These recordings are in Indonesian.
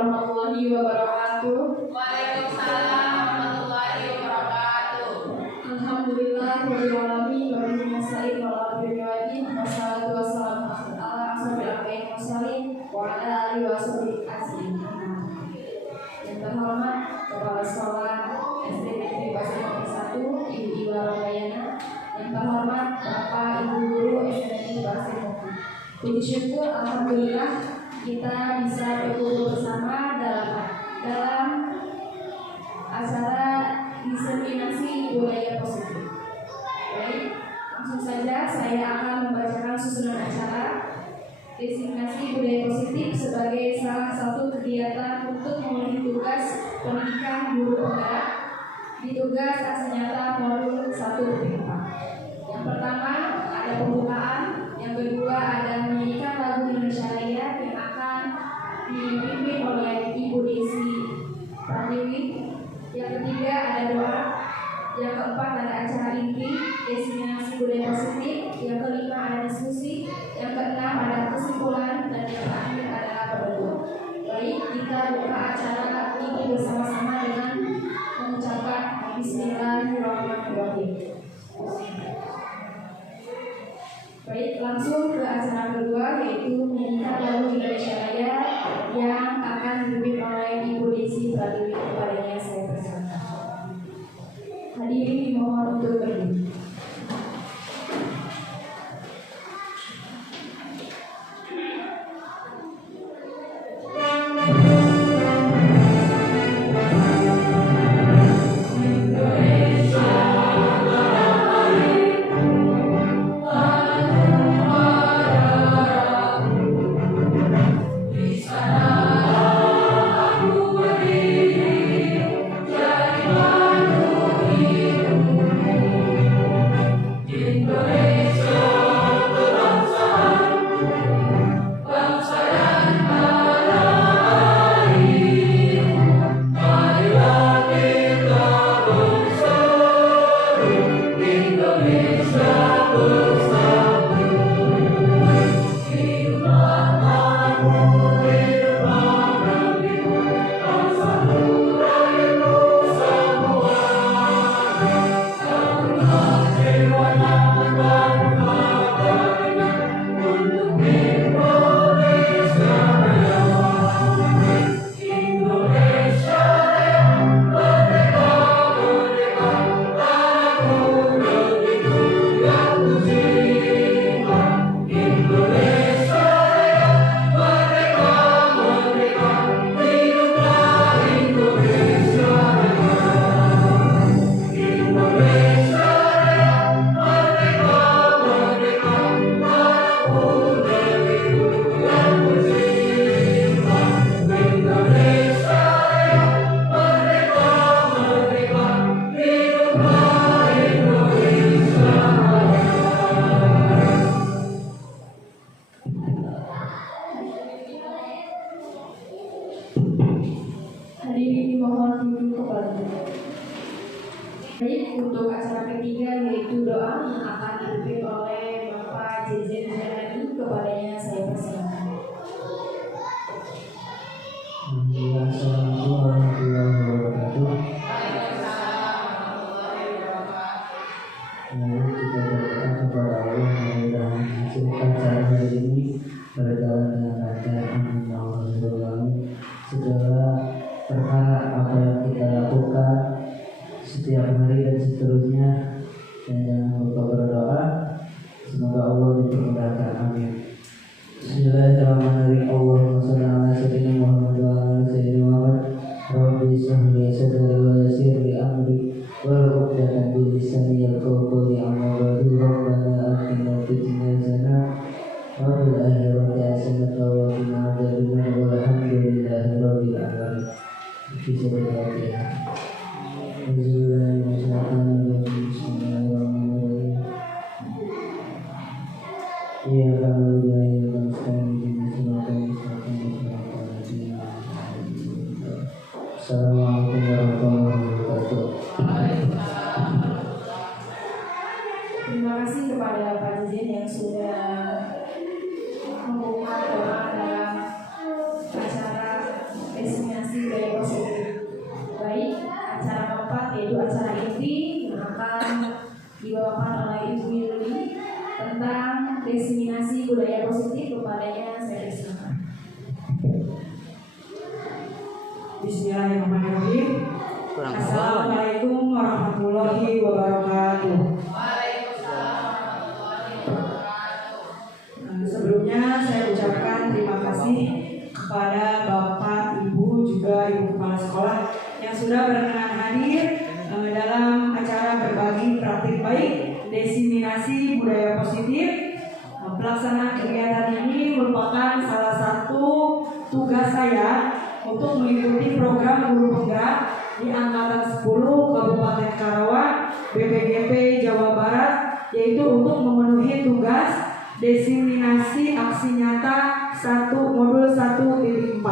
warahmatullahi wabarakatuh. Waalaikumsalam warahmatullahi wabarakatuh. Alhamdulillah rabbil alamin wa bihi nasta'in wa ala alihi wassalatu wassalamu ala asrofil anbiya'i wal mursalin wa ala alihi washabihi ajmain. Yang terhormat Kepala Sekolah SD Negeri Pasir Kopi 1 Ibu Iwa Ramayana. Yang terhormat Bapak Ibu Guru SD Negeri Pasir Kopi. Puji syukur alhamdulillah kita bisa berkumpul bersama dalam acara diseminasi budaya positif. Baik, langsung saja saya akan membacakan susunan acara. Diseminasi budaya positif sebagai salah satu kegiatan untuk memenuhi tugas pendidikan guru penggerak di tugas aksi nyata modul 1 PIPA. Yang pertama ada pembukaan, yang kedua ada menyanyikan lagu Indonesia Raya yang akan dipimpin oleh Ibu Desi Pratiwi. Yang ketiga ada doa. Yang keempat ada acara inti diseminasi budaya positif. Yang kelima ada diskusi. Yang keenam ada kesimpulan dan yang terakhir adalah berdoa. Baik, kita buka acara ini bersama-sama dengan mengucapkan Bismillahirrahmanirrahim. Baik, langsung ke acara kedua yaitu menyanyikan lagu Indonesia Raya yang akan dipimpin oleh Ibu Desi Pratiwi. Kepadanya saya persilakan. Hadirin dimohon untuk berdiri. Hadirin dimohon duduk kembali. Baik, untuk acara ketiga yaitu doa yang akan dipimpin oleh Bapak JJ Jalani. Kepadanya saya persilakan. Assalamualaikum warahmatullahi wabarakatuh. Mari kita berdoa kepada Allah mudah-mudahan hasil acara hari ini berjalan dengan lancar. Amin ya rabbal alamin. Segala perkara apa yang kita lakukan setiap hari dan seterusnya, dan jangan lupa berdoa semoga Allah dipermudahkan. Amin. Bismillahirrahmanirrahim. Allahumma shalli ala sayyidina Muhammad wa ala sayyidina Muhammad. Rabbi shrah li sadri wa yassir li amri wa uqdatan min lisani yafqahu qawli. Amma ba'du. Rabbana atina fid dunya hasanah wa fil akhirati hasanah wa qina adzabannar. Walhamdulillahi rabbil alamin. Bisa berdoa. Bismillahirrahmanirrahim. Ya Allah ya Assalamualaikum warahmatullahi wabarakatuh. Terima kasih kepada Pak Jijen yang sudah membuka doa dalam acara diseminasi budaya positif kepadanya saya persilakan. Bismillahirrahmanirrahim. Assalamualaikum warahmatullahi wabarakatuh. Waalaikumsalam warahmatullahi wabarakatuh. Sebelumnya saya ucapkan terima kasih kepada Bapak, Ibu, juga Ibu Kepala Sekolah yang sudah berkenan hadir dalam acara berbagi praktik baik diseminasi budaya positif. Pelaksanaan kegiatan ini merupakan salah satu tugas saya untuk mengikuti program guru penggerak di Angkatan 10 Kabupaten Karawang BPGP Jawa Barat, yaitu untuk memenuhi tugas diseminasi aksi nyata 1 modul 1.4.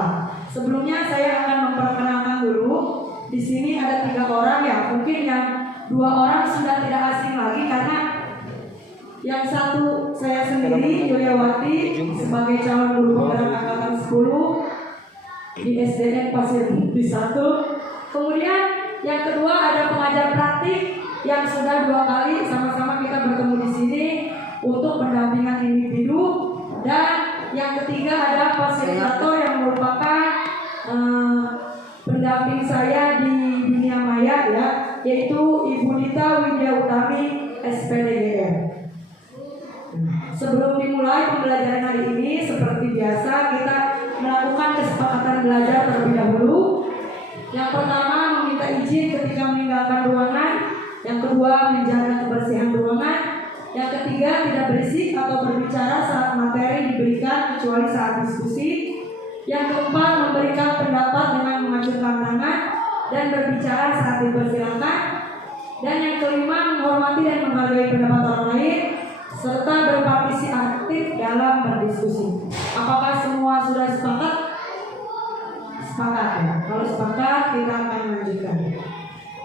Sebelumnya saya akan memperkenalkan dulu. Di sini ada 3 orang ya, mungkin yang 2 orang sudah tidak asing lagi karena yang satu saya sendiri Yuliawati sebagai calon guru penggerak Angkatan 10 di SDN Pasir Putih 1. Kemudian yang kedua ada pengajar praktik yang sudah 2 kali sama-sama kita bertemu di sini untuk pendampingan individu, dan yang ketiga ada fasilitator yang merupakan pendamping saya di dunia maya ya, yaitu Ibu Dita Widya Utami SPDGR. Sebelum dimulai pembelajaran hari ini, seperti biasa kita melakukan kesepakatan belajar terlebih dahulu. Yang pertama meminta izin ketika meninggalkan ruangan, yang kedua menjaga kebersihan ruangan, yang ketiga tidak berisik atau berbicara saat materi diberikan kecuali saat diskusi, yang keempat memberikan pendapat dengan mengacungkan tangan dan berbicara saat dipersilakan, dan yang kelima menghormati dan menghargai pendapat orang lain serta berpartisipasi aktif dalam berdiskusi. Apakah semua sudah sepakat? Sepakat ya. Kalau sepakat kita akan lanjutkan.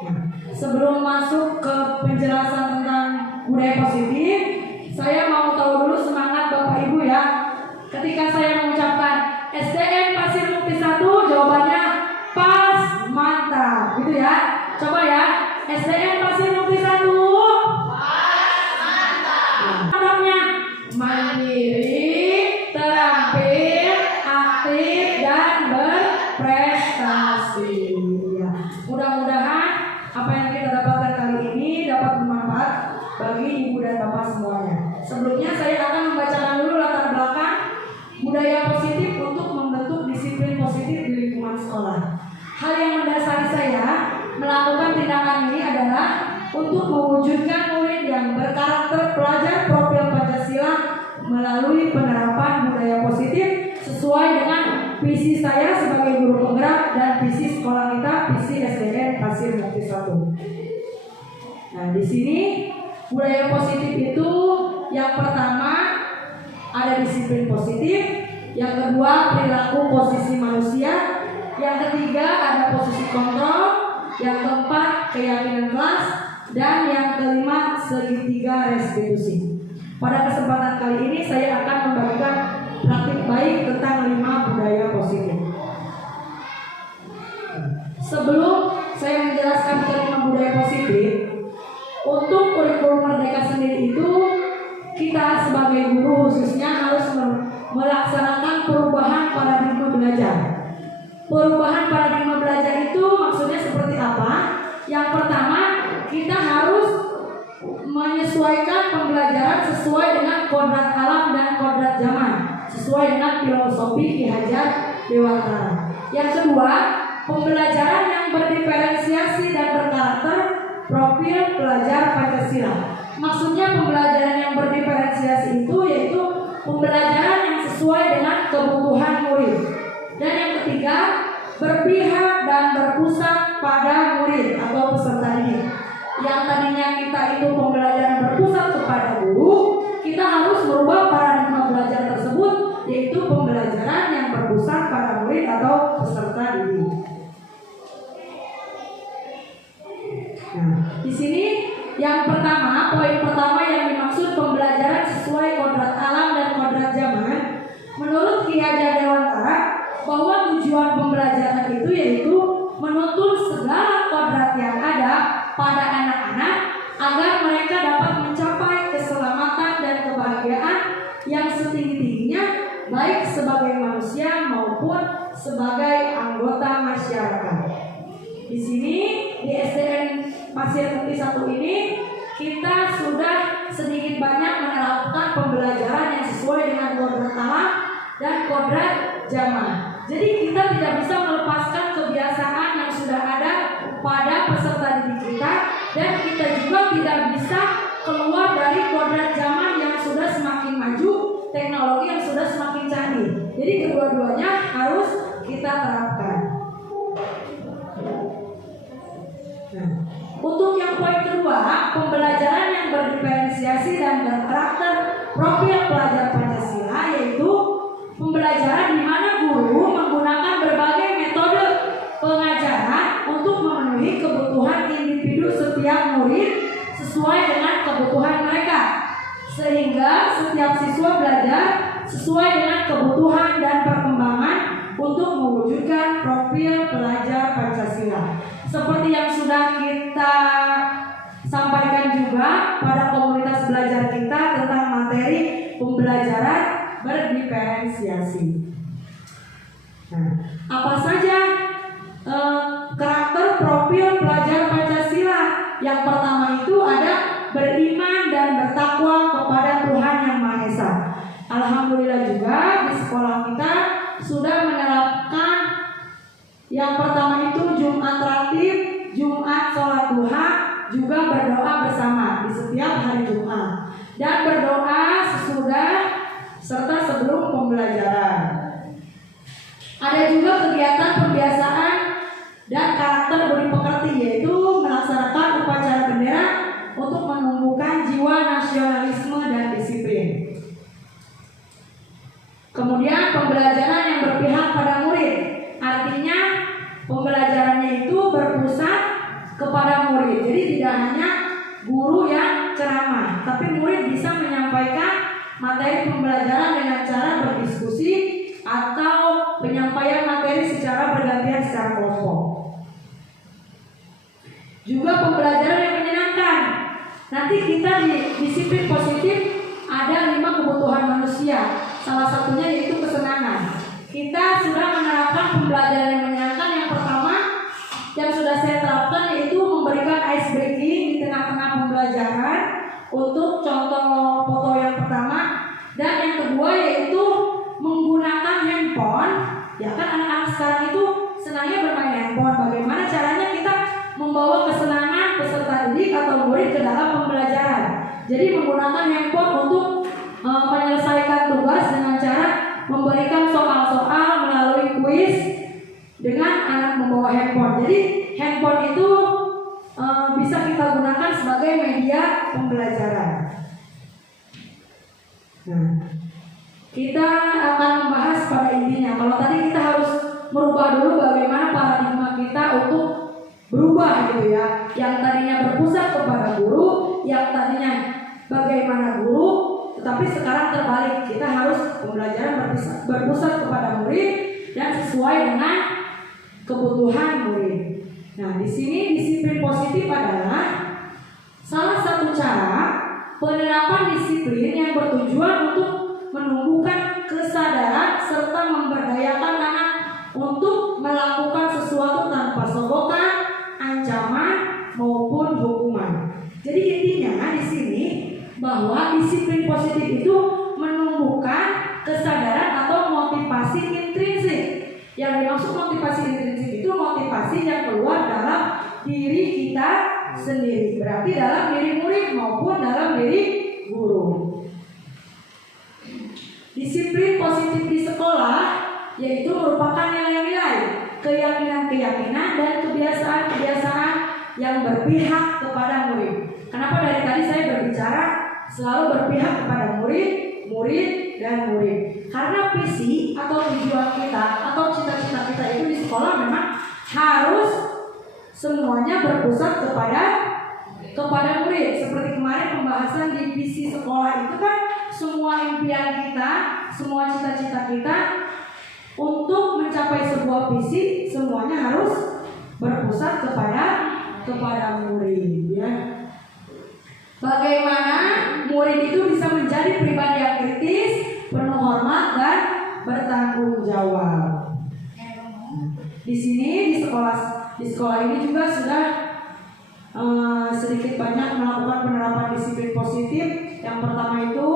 Nah, sebelum masuk ke penjelasan tentang budaya positif, saya mau tahu dulu semangat Bapak Ibu ya. Ketika saya mengucapkan SDN Pasir Putih 1, jawabannya pas, mantap, gitu ya. Coba ya, SDN Pasir Putih 1. Mandiri, terampil, aktif, dan berprestasi. Ya. Mudah-mudahan apa yang kita dapatkan kali ini dapat bermanfaat bagi ibu dan bapak semuanya. Sebelumnya saya akan membacakan dulu latar belakang budaya positif untuk membentuk disiplin positif di lingkungan sekolah. Hal yang mendasari saya melakukan tindakan ini adalah untuk mewujudkan murid yang berkarakter pelajar profil Pancasila melalui penerapan budaya positif sesuai dengan visi saya sebagai guru penggerak dan visi sekolah kita, visi SDN Pasir Putih 1. Nah, di sini budaya positif itu yang pertama ada disiplin positif, yang kedua perilaku posisi manusia, yang ketiga ada posisi kontrol, yang keempat keyakinan kelas, dan yang kelima segitiga restitusi. Pada kesempatan kali ini saya akan membagikan praktik baik tentang 5 budaya positif. Sebelum saya menjelaskan kelima budaya positif, untuk kurikulum Merdeka sendiri itu kita sebagai guru khususnya harus melaksanakan perubahan paradigma belajar. Perubahan paradigma belajar itu maksudnya seperti apa? Yang pertama, kita harus menyesuaikan pembelajaran sesuai dengan kodrat alam dan kodrat zaman, sesuai dengan filosofi Ki Hajar Dewantara. Yang kedua, pembelajaran yang berdiferensiasi dan berkarakter profil pelajar Pancasila. Maksudnya pembelajaran yang berdiferensiasi itu yaitu pembelajaran yang sesuai dengan kebutuhan murid. Dan yang ketiga, berpihak dan berpusat pada murid atau peserta didik. Yang tadinya kita itu pembelajaran berpusat kepada guru, kita harus merubah paradigma belajar tersebut, yaitu pembelajaran yang berpusat pada murid atau peserta didik. Nah, di sini yang pertama, poin pertama yang dimaksud pembelajaran sesuai kodrat alam dan kodrat zaman, menurut Ki Hajar Dewantara, bahwa tujuan pembelajaran itu yaitu menuntun segala kodrat yang ada pada anak-anak agar mereka dapat mencapai keselamatan dan kebahagiaan setinggi-tingginya, baik sebagai manusia maupun sebagai anggota masyarakat. Di sini di SDN Pasir Putih 1 ini kita sudah sedikit banyak menerapkan pembelajaran yang sesuai dengan kodrat alam dan kodrat zaman. Jadi kita tidak bisa melepaskan kebiasaan yang sudah ada pada peserta didik kita, dan kita juga tidak bisa keluar dari kodrat zaman yang sudah semakin maju, teknologi yang sudah semakin canggih. Jadi kedua-duanya harus kita terapkan. Nah, untuk yang poin kedua, pembelajaran yang berdiferensiasi dan berkarakter profil pelajar Pancasila, yaitu pembelajaran di mana guru menggunakan berbagai metode pengajaran untuk memenuhi kebutuhan individu setiap murid sesuai dengan kebutuhan mereka, sehingga setiap siswa belajar sesuai dengan kebutuhan dan perkembangan untuk mewujudkan profil pelajar Pancasila. Seperti yang sudah kita sampaikan juga pada komunitas belajar kita tentang materi pembelajaran berdiferensiasi. Nah, apa saja karakter profil pelajar Pancasila? Yang pertama itu ada beriman dan bertakwa kepada Tuhan Yang Maha Esa. Alhamdulillah juga di sekolah kita sudah menerapkan yang pertama itu Jumat Ratib, Jumat Sholat Duha, juga berdoa bersama di setiap hari Jumat, dan berdoa sesudah serta sebelum pembelajaran. Ada juga kegiatan pembiasaan dan karakter budi pekerti, yaitu melaksanakan upacara bendera untuk menumbuhkan jiwa nasionalisme dan disiplin. Kemudian pembelajaran yang berpihak pada murid, artinya pembelajarannya itu berpusat kepada murid. Jadi tidak hanya guru yang ceramah, tapi murid bisa menyampaikan materi pembelajaran dengan cara berdiskusi atau penyampaian materi secara bergantian secara kelompok. Juga pembelajaran yang menyenangkan. Nanti kita di disiplin positif ada 5 kebutuhan manusia. Salah satunya yaitu kesenangan. Kita sudah menerapkan pembelajaran yang menyenangkan. Yang pertama yang sudah saya terapkan yaitu memberikan ice breaking di tengah-tengah pembelajaran untuk contoh foto yang pertama. Dan yang kedua yaitu menggunakan handphone. Ya kan anak-anak sekarang itu senangnya bermain handphone. Bagaimana caranya kita membawa kesenangan peserta didik atau murid ke dalam pembelajaran? Jadi menggunakan handphone untuk menyelesaikan tugas dengan cara memberikan soal-soal melalui kuis dengan anak membawa handphone. Jadi handphone itu bisa kita gunakan sebagai media pembelajaran. Nah, kita akan membahas pada intinya. Kalau tadi kita harus merubah dulu bagaimana paradigma kita untuk berubah gitu ya. Yang tadinya berpusat kepada guru, yang tadinya bagaimana guru, tetapi sekarang terbalik. Kita harus pembelajaran berpusat kepada murid dan sesuai dengan kebutuhan murid. Nah, di sini disiplin positif adalah salah satu cara penerapan disiplin yang bertujuan untuk menumbuhkan kesadaran serta memberdayakan anak untuk melakukan sesuatu tanpa sogokan, ancaman maupun hukuman. Jadi intinya di sini bahwa disiplin positif itu menumbuhkan kesadaran atau motivasi intrinsik. Yang dimaksud motivasi intrinsik itu motivasi yang keluar dalam diri kita sendiri, berarti dalam diri murid maupun dalam diri guru. Disiplin positif di sekolah yaitu merupakan nilai-nilai, keyakinan-keyakinan dan kebiasaan-kebiasaan yang berpihak kepada murid. Kenapa dari tadi saya berbicara selalu berpihak kepada murid, murid, dan murid? Karena visi atau tujuan kita atau cita-cita kita itu di sekolah memang harus semuanya berpusat kepada murid. Seperti kemarin pembahasan di visi sekolah itu kan semua impian kita, semua cita-cita kita untuk mencapai sebuah visi semuanya harus berpusat kepada murid ya. Bagaimana murid itu bisa menjadi pribadi yang kritis, penuh sekolah ini juga sudah sedikit banyak melakukan penerapan disiplin positif. Yang pertama itu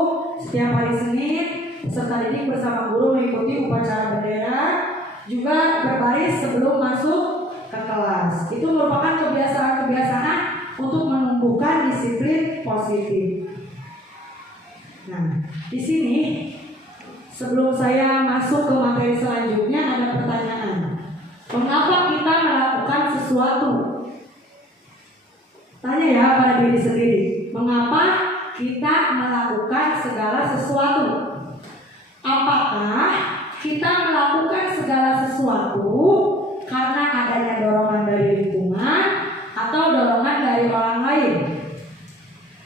setiap hari Senin peserta didik bersama guru mengikuti upacara bendera, juga berbaris sebelum masuk ke kelas. Itu merupakan kebiasaan-kebiasaan untuk menumbuhkan disiplin positif. Nah, di sini sebelum saya masuk ke materi selanjutnya ada pertanyaan. Mengapa kita melakukan sesuatu? Tanya ya pada diri sendiri. Mengapa kita melakukan segala sesuatu? Apakah kita melakukan segala sesuatu karena adanya dorongan dari lingkungan atau dorongan dari orang lain?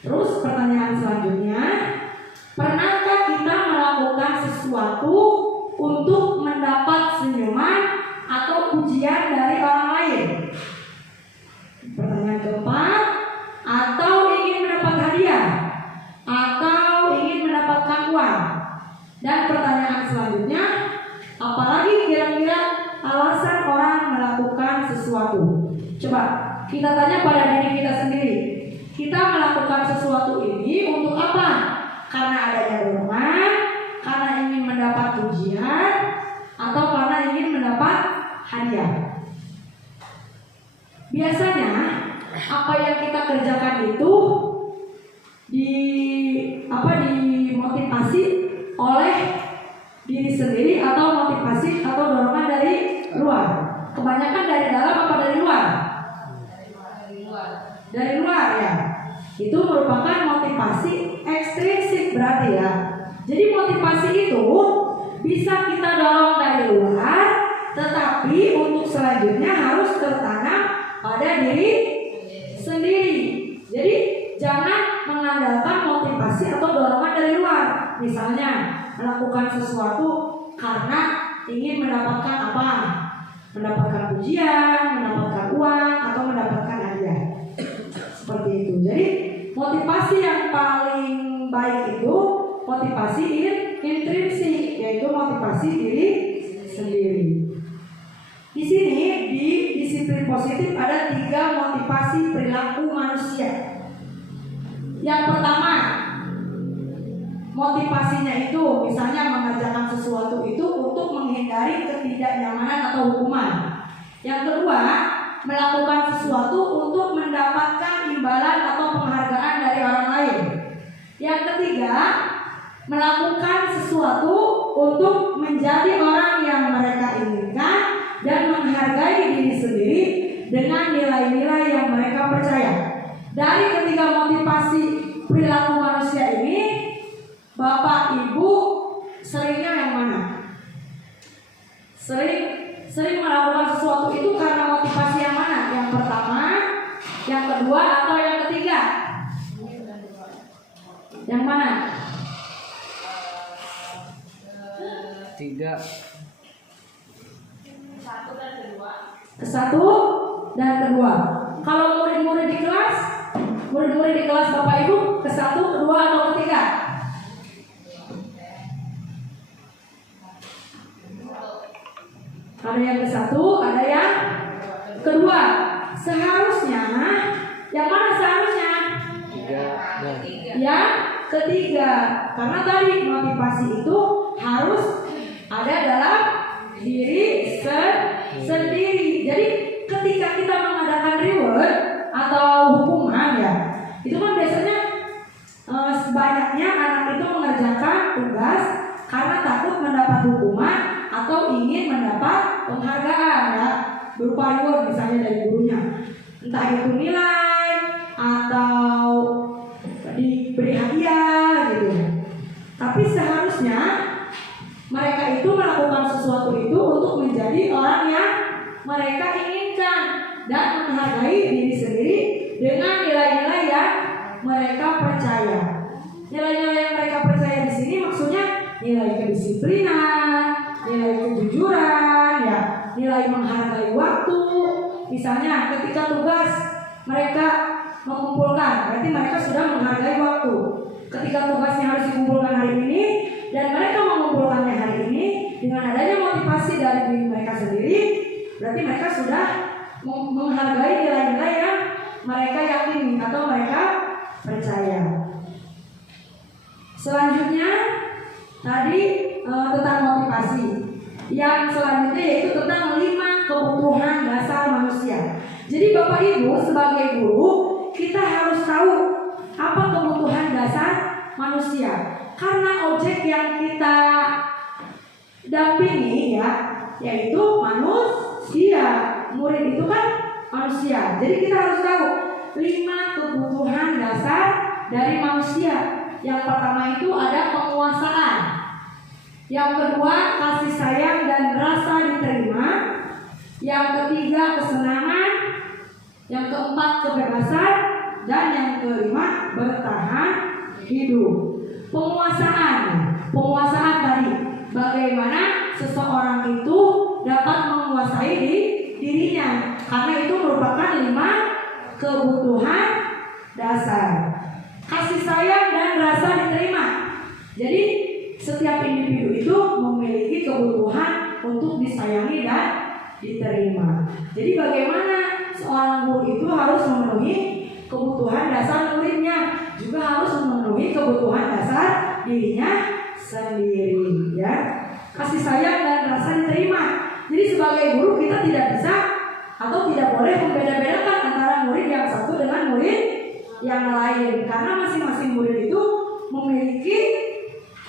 Terus pertanyaan selanjutnya, pernahkah kita melakukan sesuatu untuk mendapat senyuman atau pujian dari orang lain? Pertanyaan keempat, atau ingin mendapat hadiah atau ingin mendapatkan uang? Dan pertanyaan selanjutnya, apalagi kira-kira alasan orang melakukan sesuatu? Coba kita tanya pada diri kita sendiri. Kita melakukan sesuatu ini untuk apa? Karena adanya dorongan, karena ingin mendapat pujian, atau karena ingin mendapat hadiah? Biasanya apa yang kita kerjakan itu dimotivasi oleh diri sendiri atau motivasi atau dorongan dari luar. Kebanyakan dari dalam apa dari luar? Dari luar ya. Itu merupakan motivasi ekstrinsik berarti ya. Jadi motivasi itu bisa kita dorong dari luar, tetapi untuk selanjutnya harus tertanam pada diri sendiri. Jadi jangan mengandalkan motivasi atau dorongan dari luar. Misalnya melakukan sesuatu karena ingin mendapatkan apa? Mendapatkan pujian, mendapatkan uang, atau mendapatkan hadiah. Seperti itu. Jadi motivasi yang paling baik itu motivasi intrinsik, yaitu motivasi diri sendiri. Di sini di disiplin positif ada 3 motivasi perilaku manusia. Yang pertama, motivasinya itu misalnya mengerjakan sesuatu itu untuk menghindari ketidaknyamanan atau hukuman. Yang kedua, melakukan sesuatu untuk mendapatkan imbalan atau penghargaan dari orang lain. Yang ketiga, melakukan sesuatu untuk menjadi orang yang mereka inginkan dan menghargai diri sendiri dengan nilai-nilai yang mereka percaya. Dari ketiga motivasi perilaku manusia ini, Bapak Ibu seringnya yang mana? Sering melakukan sesuatu itu karena motivasi yang mana? Yang pertama, yang kedua, atau yang ketiga? Yang mana? 3. Satu dan kedua. Kalau murid-murid di kelas Bapak Ibu ke 1, kedua, atau ketiga? Ada yang ke 1, ada yang kedua. Seharusnya yang mana seharusnya? 3. Yang ketiga. Karena tadi motivasi itu harus ada dalam diri sendiri. Jadi ketika kita mengadakan reward atau hukuman ya, itu kan biasanya sebanyaknya anak itu mengerjakan tugas karena takut mendapat hukuman atau ingin mendapat penghargaan ya, berupa reward misalnya dari gurunya, entah itu nilai atau diberi hadiah gitu. Tapi seharusnya mereka itu melakukan sesuatu itu untuk menjadi orang yang mereka inginkan dan menghargai diri sendiri dengan nilai-nilai yang mereka percaya. Nilai-nilai yang mereka percaya di sini maksudnya nilai kedisiplinan, nilai kejujuran, ya, nilai menghargai waktu. Misalnya ketika tugas mereka mengumpulkan, berarti mereka sudah menghargai waktu. Ketika tugasnya harus dikumpulkan hari ini dan mereka mengumpulkannya hari ini dengan adanya motivasi dari diri mereka sendiri, berarti mereka sudah menghargai nilai-nilai yang mereka yakini atau mereka percaya. Selanjutnya tadi tentang motivasi. Yang selanjutnya yaitu tentang 5 kebutuhan dasar manusia. Jadi Bapak Ibu sebagai guru kita harus tahu apa kebutuhan dasar manusia. Karena objek yang kita dampingi yaitu manusia. Murid itu kan manusia. Jadi kita harus tahu 5 kebutuhan dasar dari manusia. Yang pertama itu ada penguasaan. Yang kedua kasih sayang dan rasa diterima. Yang ketiga kesenangan. Yang keempat kebebasan. Dan yang kelima bertahan hidup. Penguasaan tadi bagaimana seseorang itu dapat menguasai dirinya, karena itu merupakan 5 kebutuhan dasar. Kasih sayang dan rasa diterima. Jadi setiap individu itu memiliki kebutuhan untuk disayangi dan diterima. Jadi bagaimana seorang guru itu harus memenuhi kebutuhan dasar muridnya, juga harus memenuhi kebutuhan dasar dirinya sendiri, ya. Kasih sayang dan rasa diterima. Jadi sebagai guru kita tidak bisa atau tidak boleh membeda-bedakan antara murid yang satu dengan murid yang lain, karena masing-masing murid itu memiliki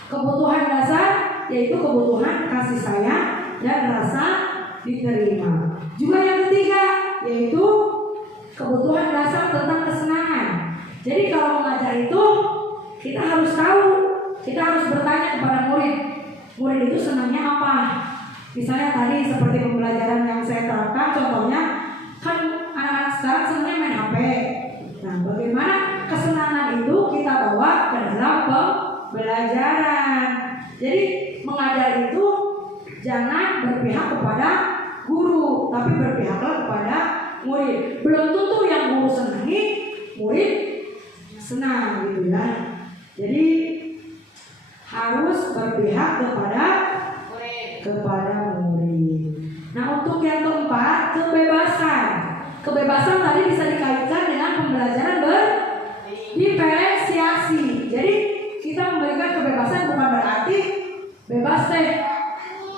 kebutuhan dasar, yaitu kebutuhan kasih sayang dan rasa diterima. Juga yang ketiga yaitu kebutuhan dasar tentang kesenangan. Jadi kalau mengajar itu kita harus tahu, kita harus bertanya kepada murid itu senangnya apa. Misalnya tadi seperti pembelajaran yang saya terapkan, contohnya kan anak-anak sekarang senangnya main HP. Nah, bagaimana kesenangan itu kita bawa ke dalam pembelajaran. Jadi mengajar itu jangan berpihak kepada guru, tapi berpihaklah kepada murid. Belum tentu yang guru senangi, murid senang gitu ya. Jadi harus berpihak kepada murid. Nah, untuk yang keempat, kebebasan. Kebebasan tadi bisa dikaitkan dengan pembelajaran berdiferensiasi. Jadi kita memberikan kebebasan bukan berarti bebas deh,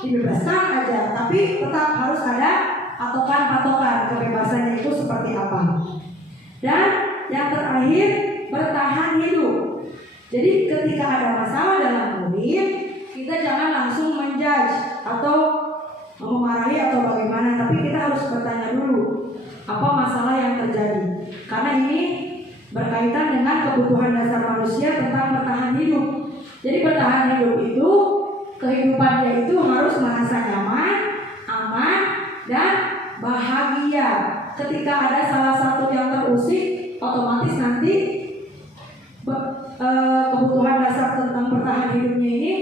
dibebaskan aja, tapi tetap harus ada patokan kebebasannya itu seperti apa. Dan yang terakhir, bertahan hidup. Jadi ketika ada masalah dalam murid, kita jangan langsung menjudge atau memarahi atau bagaimana, tapi kita harus bertanya dulu apa masalah yang terjadi, karena ini berkaitan dengan kebutuhan dasar manusia tentang bertahan hidup. Jadi bertahan hidup itu kehidupannya itu harus merasa nyaman, aman, dan bahagia. Ketika ada salah satu yang terusik, otomatis nanti kebutuhan dasar tentang bertahan hidupnya ini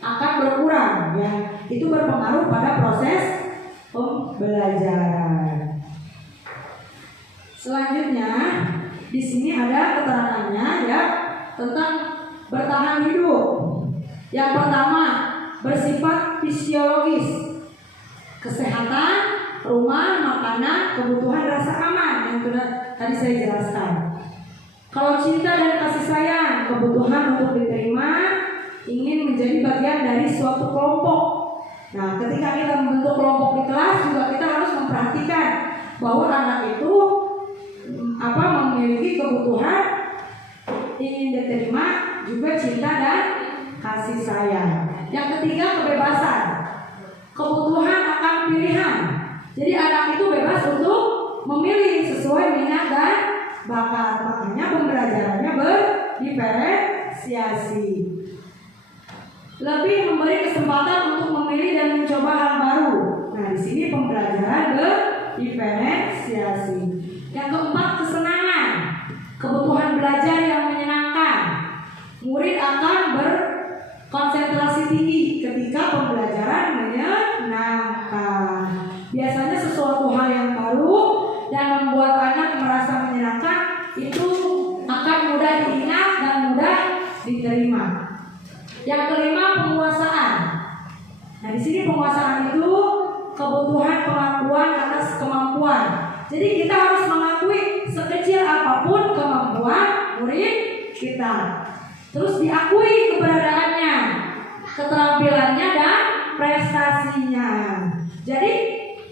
akan berkurang, ya. Itu berpengaruh pada proses pembelajaran. Selanjutnya di sini ada keterangannya, ya, tentang bertahan hidup. Yang pertama, bersifat fisiologis, kesehatan, rumah, makanan, kebutuhan rasa aman yang tadi saya jelaskan. Kalau cinta dan kasih sayang, kebutuhan untuk diterima, ingin menjadi bagian dari suatu kelompok. Nah, ketika kita membentuk kelompok di kelas juga kita harus memperhatikan bahwa anak itu memiliki kebutuhan ingin diterima, juga cinta dan kasih sayang. Yang ketiga, kebebasan, kebutuhan akan pilihan. Jadi anak itu bebas untuk memilih sesuai minat dan bakat. Makanya pembelajarannya berdiferensiasi. Lebih memberi kesempatan untuk memilih dan mencoba hal baru. Nah, di sini pembelajaran berdiferensiasi. Yang keempat, kesenangan, kebutuhan belajar yang menyenangkan. Murid akan berkonsentrasi tinggi ketika pembelajaran menyenangkan. Biasanya sesuatu hal yang baru dan membuat anak merasa menyenangkan itu akan mudah diingat dan mudah diterima. Yang kelima, penguasaan. Nah, di sini penguasaan itu kebutuhan pengakuan atas kemampuan. Jadi kita harus mengakui sekecil apapun kemampuan murid kita. Terus diakui keberadaannya, keterampilannya dan prestasinya. Jadi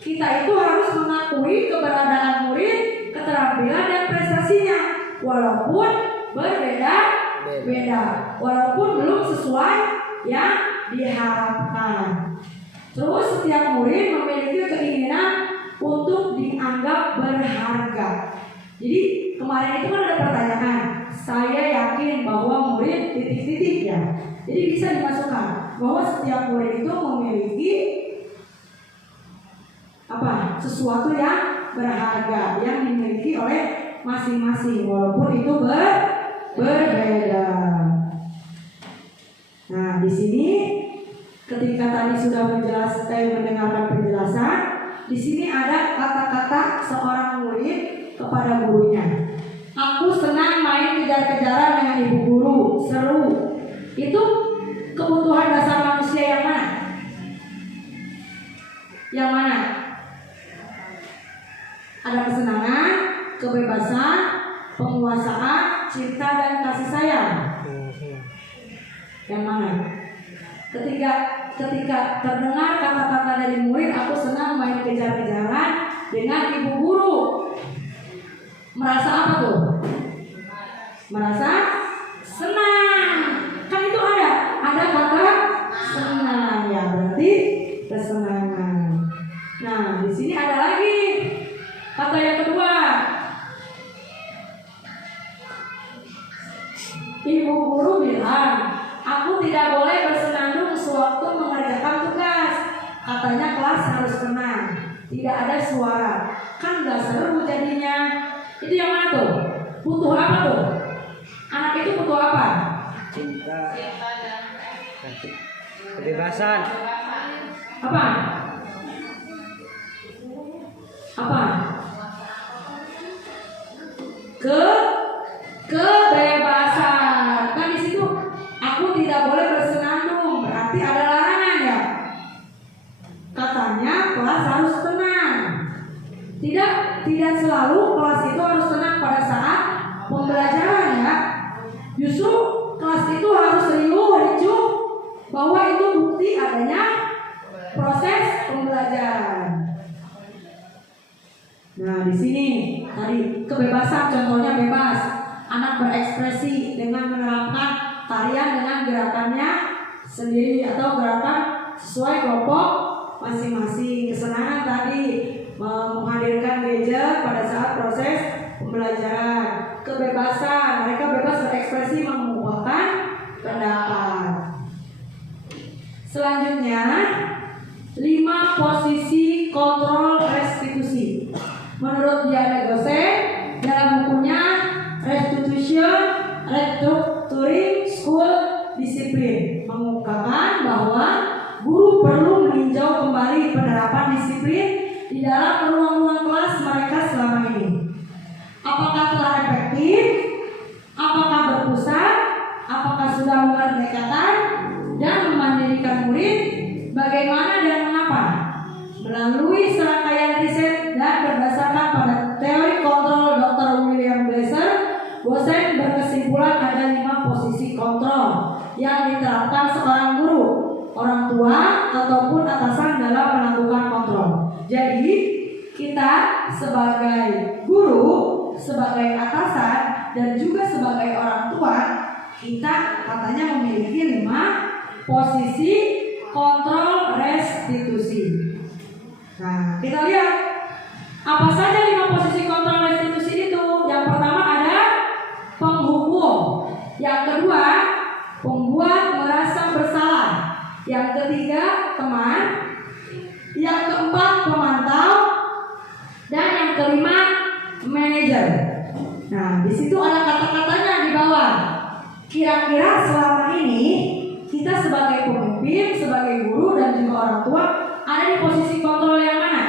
kita itu harus mengakui keberadaan murid, keterampilan dan prestasinya, walaupun berbeda-beda, walaupun belum sesuai yang diharapkan. Terus setiap murid memiliki keinginan untuk dianggap berharga. Jadi kemarin itu kan ada pertanyaan, saya yakin bahwa murid titik-titik ya. Jadi bisa dimasukkan bahwa setiap murid itu memiliki sesuatu yang berharga yang dimiliki oleh masing-masing, walaupun itu berbeda. Nah, di sini ketika tadi sudah mendengarkan penjelasan, di sini ada kata-kata seorang murid kepada gurunya. Aku senang main kejar-kejaran dengan ibu guru, seru. Itu kebutuhan dasar manusia yang mana? Yang mana? Ada kesenangan, kebebasan, penguasaan, cinta dan kasih sayang. Yang mana? Ketika terdengar kata-kata dari murid, aku senang main kejar-kejaran dengan ibu guru. Merasa apa tuh? Merasa senang. Kan itu ada kata senang ya, berarti kesenangan. Nah, di sini ada lagi kata yang kedua. Ibu guru bilang, aku tidak boleh bersenandung sewaktu mengerjakan tugas. Katanya kelas harus tenang, tidak ada suara. Kan gak seru jadinya. Itu yang mana tuh? Butuh apa tuh? Anak itu butuh apa? Cinta. Kebebasan. Apa? Kebebasan. Kan di situ aku tidak boleh bersenandung, berarti ada larangan ya. Katanya kelas harus tenang. Tidak selalu kelas itu harus tenang pada saat pembelajaran ya. Justru kelas itu harus riuh, ricuh, bahwa itu bukti adanya proses pembelajaran. Nah, di sini tadi kebebasan, contohnya bebas. Anak berekspresi dengan menerapkan tarian dengan gerakannya sendiri atau gerakan sesuai kelompok masing-masing. Kesenangan tadi menghadirkan gadget pada saat proses pembelajaran. Kebebasan, mereka bebas berekspresi mengungkapkan pendapat. Selanjutnya 5 posisi kontrol restitusi. Menurut Diana Gosen dalam bukunya Restitution Restructuring School Discipline mengungkapkan bahwa guru perlu meninjau kembali penerapan disiplin di dalam ruang-ruang kelas mereka selama ini. Apakah telah efektif? Apakah berpusat? Apakah sudah memerdekakan dan memandirikan murid? Bagaimana dan mengapa? Melalui serangkaian riset dan berdasarkan pada teori kontrol Dr. William Glasser, Gosen berkesimpulan ada 5 posisi kontrol yang diterapkan seorang guru, orang tua, ataupun atasan dalam melakukan kontrol. Jadi kita sebagai guru, sebagai atasan, dan juga sebagai orang tua, kita katanya memiliki 5 posisi kontrol restitusi. Nah, kita lihat apa saja 5 posisi kontrol restitusi itu. Yang pertama ada penghukum. Yang kedua, pembuat merasa bersalah. Yang ketiga, teman. Yang keempat, pemantau. Dan yang kelima, manajer. Nah, di situ ada kata-katanya di bawah. Kira-kira selama ini kita sebagai pemimpin, sebagai guru dan juga orang tua ada di posisi kontrol yang mana?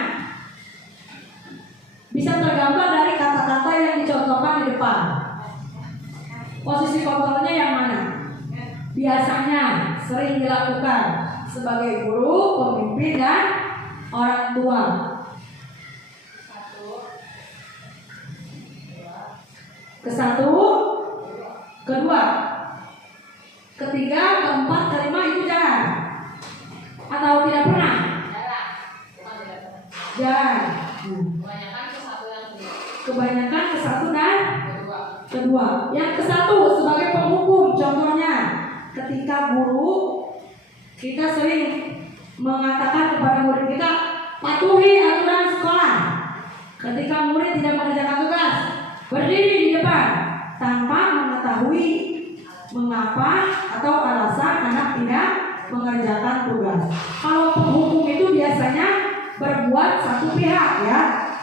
Bisa tergambar dari kata-kata yang dicontohkan di depan. Posisi kontrolnya yang mana? Biasanya sering dilakukan sebagai guru, pemimpin dan orang tua. Ke satu, kedua, ketiga, keempat, kelima itu jalan. Atau tidak pernah? Jalan. Bukan tidak pernah. Jalan. Kebanyakan ke satu yang kedua. Kebanyakan ke satu dan Kedua. kedua. Yang ke satu sebagai penghukum, contohnya ketika guru kita sering mengatakan kepada murid kita, patuhi aturan sekolah. Ketika murid tidak mengerjakan tugas, berdiri di depan tanpa mengetahui mengapa atau alasan anak tidak mengerjakan tugas. Kalau penghukum itu biasanya berbuat satu pihak ya,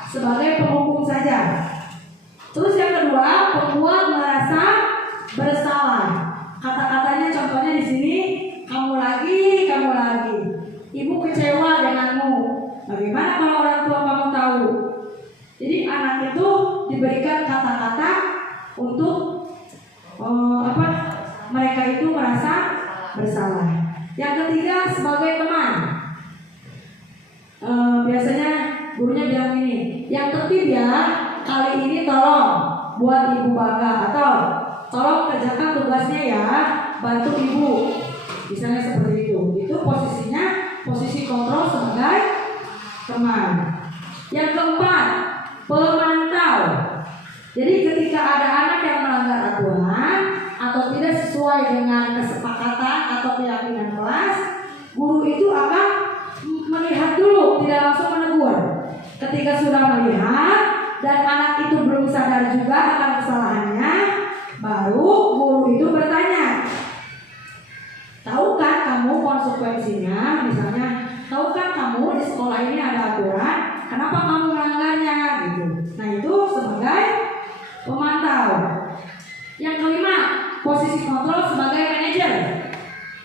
sebagai penghukum saja. Terus yang kedua, pembuat merasa bersalah. Kata-katanya contohnya di sini, kamu lagi, kamu lagi. Ibu kecewa denganmu. Bagaimana kalau orang tua kamu tahu? Jadi anak itu diberikan kata-kata untuk mereka itu merasa bersalah. Yang ketiga sebagai teman. Biasanya gurunya bilang ini, yang tertib ya, kali ini tolong buat ibu bangga, atau tolong kerjakan tugasnya ya, bantu ibu. Misalnya seperti itu. Itu posisinya posisi kontrol sebagai teman. Yang keempat, pemantau. Jadi ketika ada anak yang melanggar aturan atau tidak sesuai dengan kesepakatan atau keyakinan kelas, guru itu akan melihat dulu, tidak langsung menegur. Ketika sudah melihat dan anak itu belum sadar juga akan kesalahannya, baru guru itu bertanya, tahukah kamu konsekuensinya? Misalnya, tahukah kamu di sekolah ini ada aturan, kenapa kamu melanggarnya? Gitu. Nah itu sebagai pemantau. Yang kelima, posisi kontrol sebagai manajer.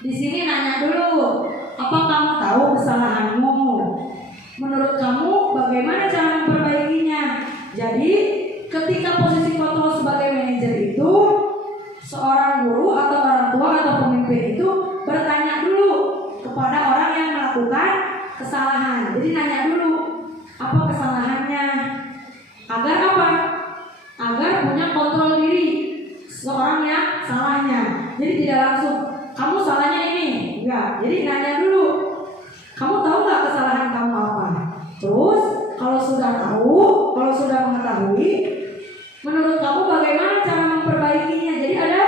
Di sini nanya dulu, apa kamu tahu kesalahanmu? Menurut kamu bagaimana cara memperbaikinya? Jadi ketika posisi kontrol sebagai manajer itu, seorang guru atau orang tua atau pemimpin itu bertanya dulu kepada orang yang melakukan kesalahan. Jadi nanya dulu, apa kesalahannya? Agar apa? Agar punya kontrol diri seorang yang salahnya. Jadi tidak langsung, kamu salahnya ini. Enggak. Jadi nanya dulu, kamu tahu nggak kesalahan kamu apa? Terus kalau sudah tahu, kalau sudah mengetahui, menurut kamu bagaimana cara memperbaikinya? Jadi ada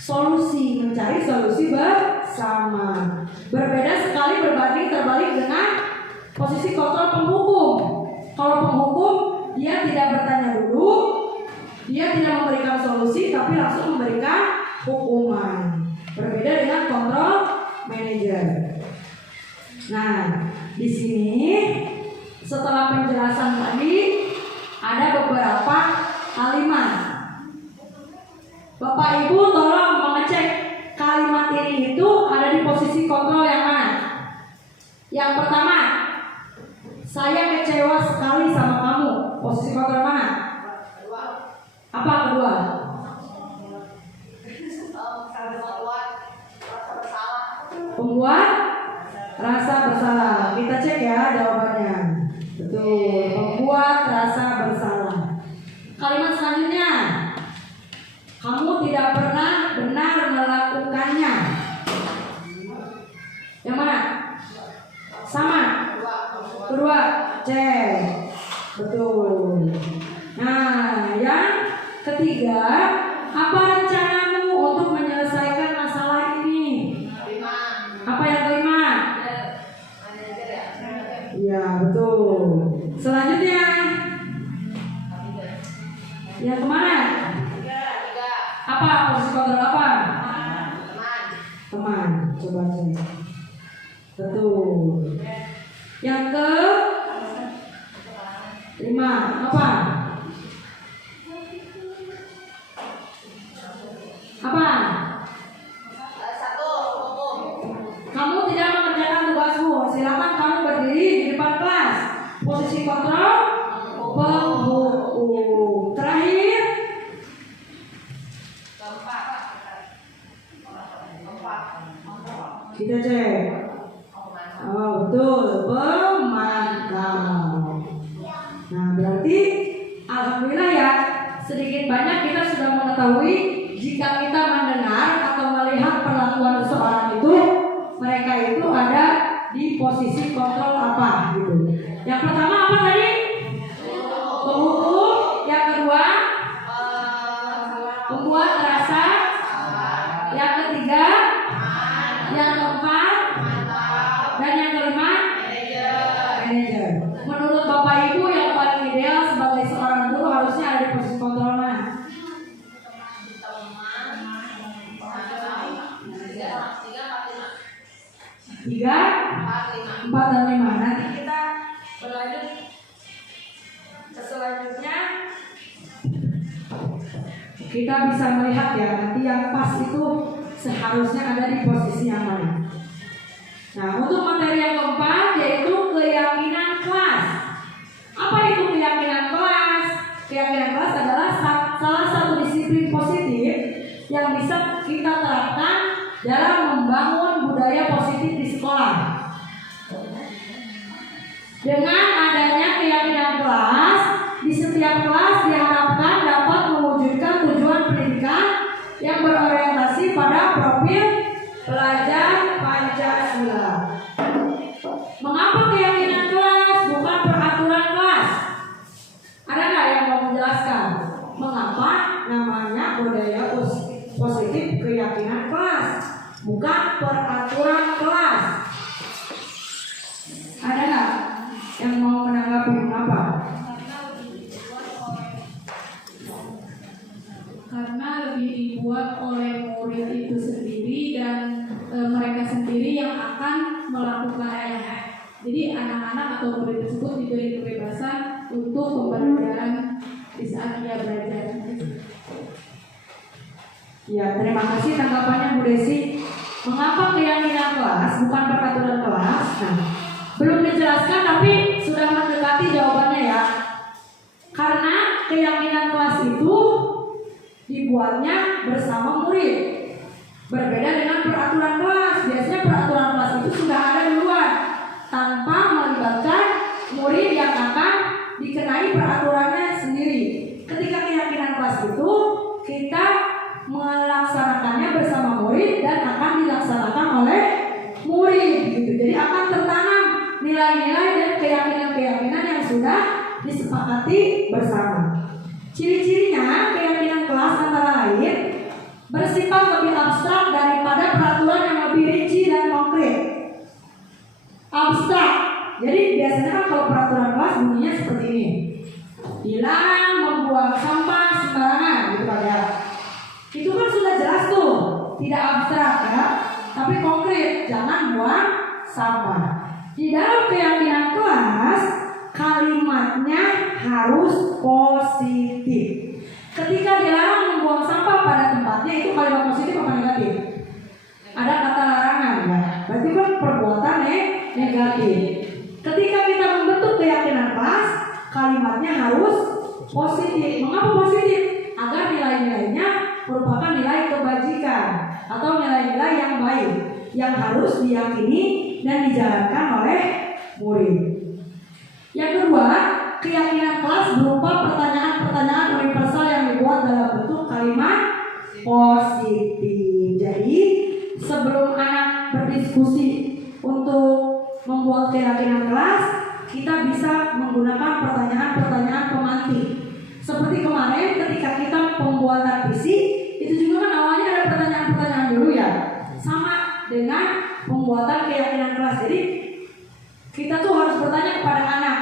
solusi, mencari solusi bersama. Berbeda sekali berbanding terbalik dengan posisi kontrol penghukum. Kalau penghukum dia tidak bertanya dulu, dia tidak memberikan solusi, tapi langsung memberikan hukuman. Berbeda dengan kontrol manajer. Nah, di sini setelah penjelasan tadi ada beberapa kalimat. Bapak Ibu tolong mengecek kalimat ini itu ada di posisi kontrol yang mana? Yang pertama, saya kecewa sekali sama kamu. Posisi kontrol mana? Apa kedua? Membuat rasa bersalah. Kita cek ya jawabannya. Betul, membuat rasa bersalah. Kalimat selanjutnya, kamu tidak pernah benar melakukannya. Yang mana? Sama. Kedua, cek. Betul. Nah, yang ketiga, apa rencanamu untuk menyelesaikan masalah ini? Apa yang kelima? Iya, betul. Selanjutnya, yang kemana? Apa posisi kontrol apa? Teman. Coba cek. Betul. Yang ke 5 apa? Apa? Kamu tidak mengerjakan tugasmu. Silakan kamu berdiri di depan kelas. Posisi kontrol penghukum. Terakhir, kita cek. Oh betul, pemantau. Nah berarti alhamdulillah ya, sedikit banyak kita sudah mengetahui jika kita mendengar atau melihat perlakuan seseorang itu, mereka itu ada di posisi kontrol apa gitu. Yang pertama apa tadi? Penghukum. Yang kedua membuat rasa. Yang ketiga, yang keempat, dan yang kelima manajer. Menurut Bapak Ibu yang paling ideal sebagai seorang guru harusnya ada di posisi kontrol mana? Tiga, empat, dan lima. Nanti kita berlanjut ke selanjutnya. Kita bisa melihat ya nanti yang pas itu seharusnya ada di posisi yang mana. Nah, untuk materi yang keempat yaitu keyakinan kelas. Apa itu keyakinan kelas? Keyakinan kelas adalah salah satu disiplin positif yang bisa kita terapkan dalam membangun budaya positif di sekolah. Dengan adanya keyakinan kelas, di setiap kelas diharapkan dapat mewujudkan tujuan pendidikan yang berorientasi pada profil pelajar Pancasila. Mengapa keyakinan kelas bukan peraturan kelas? Ada nggak yang mau menjelaskan mengapa namanya budaya positif keyakinan kelas, bukan peraturan kelas? Ada nggak yang mau menanggapi mengapa? Karena lebih dibuat oleh murid itu sendiri dan mereka sendiri yang akan melakukannya. Jadi anak-anak atau murid tersebut diberi kebebasan untuk pembelajaran di saat dia belajar. Ya, terima kasih tanggapannya Bu Desi. Mengapa keyakinan kelas bukan peraturan kelas? Nah, belum dijelaskan tapi sudah mendekati jawabannya ya. Karena keyakinan kelas itu dibuatnya bersama murid. Berbeda dengan peraturan kelas. Biasanya peraturan kelas itu sudah ada duluan tanpa melibatkan murid yang akan dikenai peraturannya sendiri. Ketika keyakinan kelas itu kita melaksanakannya bersama murid dan akan dilaksanakan oleh murid gitu. Jadi akan tertanam nilai-nilai dan keyakinan-keyakinan yang sudah disepakati bersama. Ciri-cirinya keyakinan kelas antara lain bersifat lebih abstrak daripada peraturan yang lebih rinci dan konkret. Abstrak. Jadi biasanya kan kalau peraturan kelas bunyinya seperti ini. Dilarang membuang sampah sembarangan gitu Pak ya. Itu kan sudah jelas tuh, tidak abstrak ya, tapi konkret, jangan buang sampah. Di dalam keyakinan kelas kalimatnya harus positif. Ketika dilarang membuang sampah pada tempatnya itu kalimat positif apa negatif? Ada kata larangan ya. Berarti kan perbuatan negatif. Ketika kita membentuk keyakinan kelas, kalimatnya harus positif. Mengapa positif? Agar nilai-nilainya merupakan nilai kebajikan atau nilai-nilai yang baik yang harus diyakini dan dijalankan oleh murid. Yang kedua, keyakinan kelas berupa pertanyaan-pertanyaan universal yang dibuat dalam bentuk kalimat positif. Jadi, sebelum anak berdiskusi untuk membuat keyakinan kelas, kita bisa menggunakan pertanyaan-pertanyaan pemantik. Seperti kemarin ketika kita pembuatan visi, itu juga kan awalnya ada pertanyaan-pertanyaan dulu ya. Sama dengan pembuatan keyakinan kelas. Jadi, kita tuh harus bertanya kepada anak,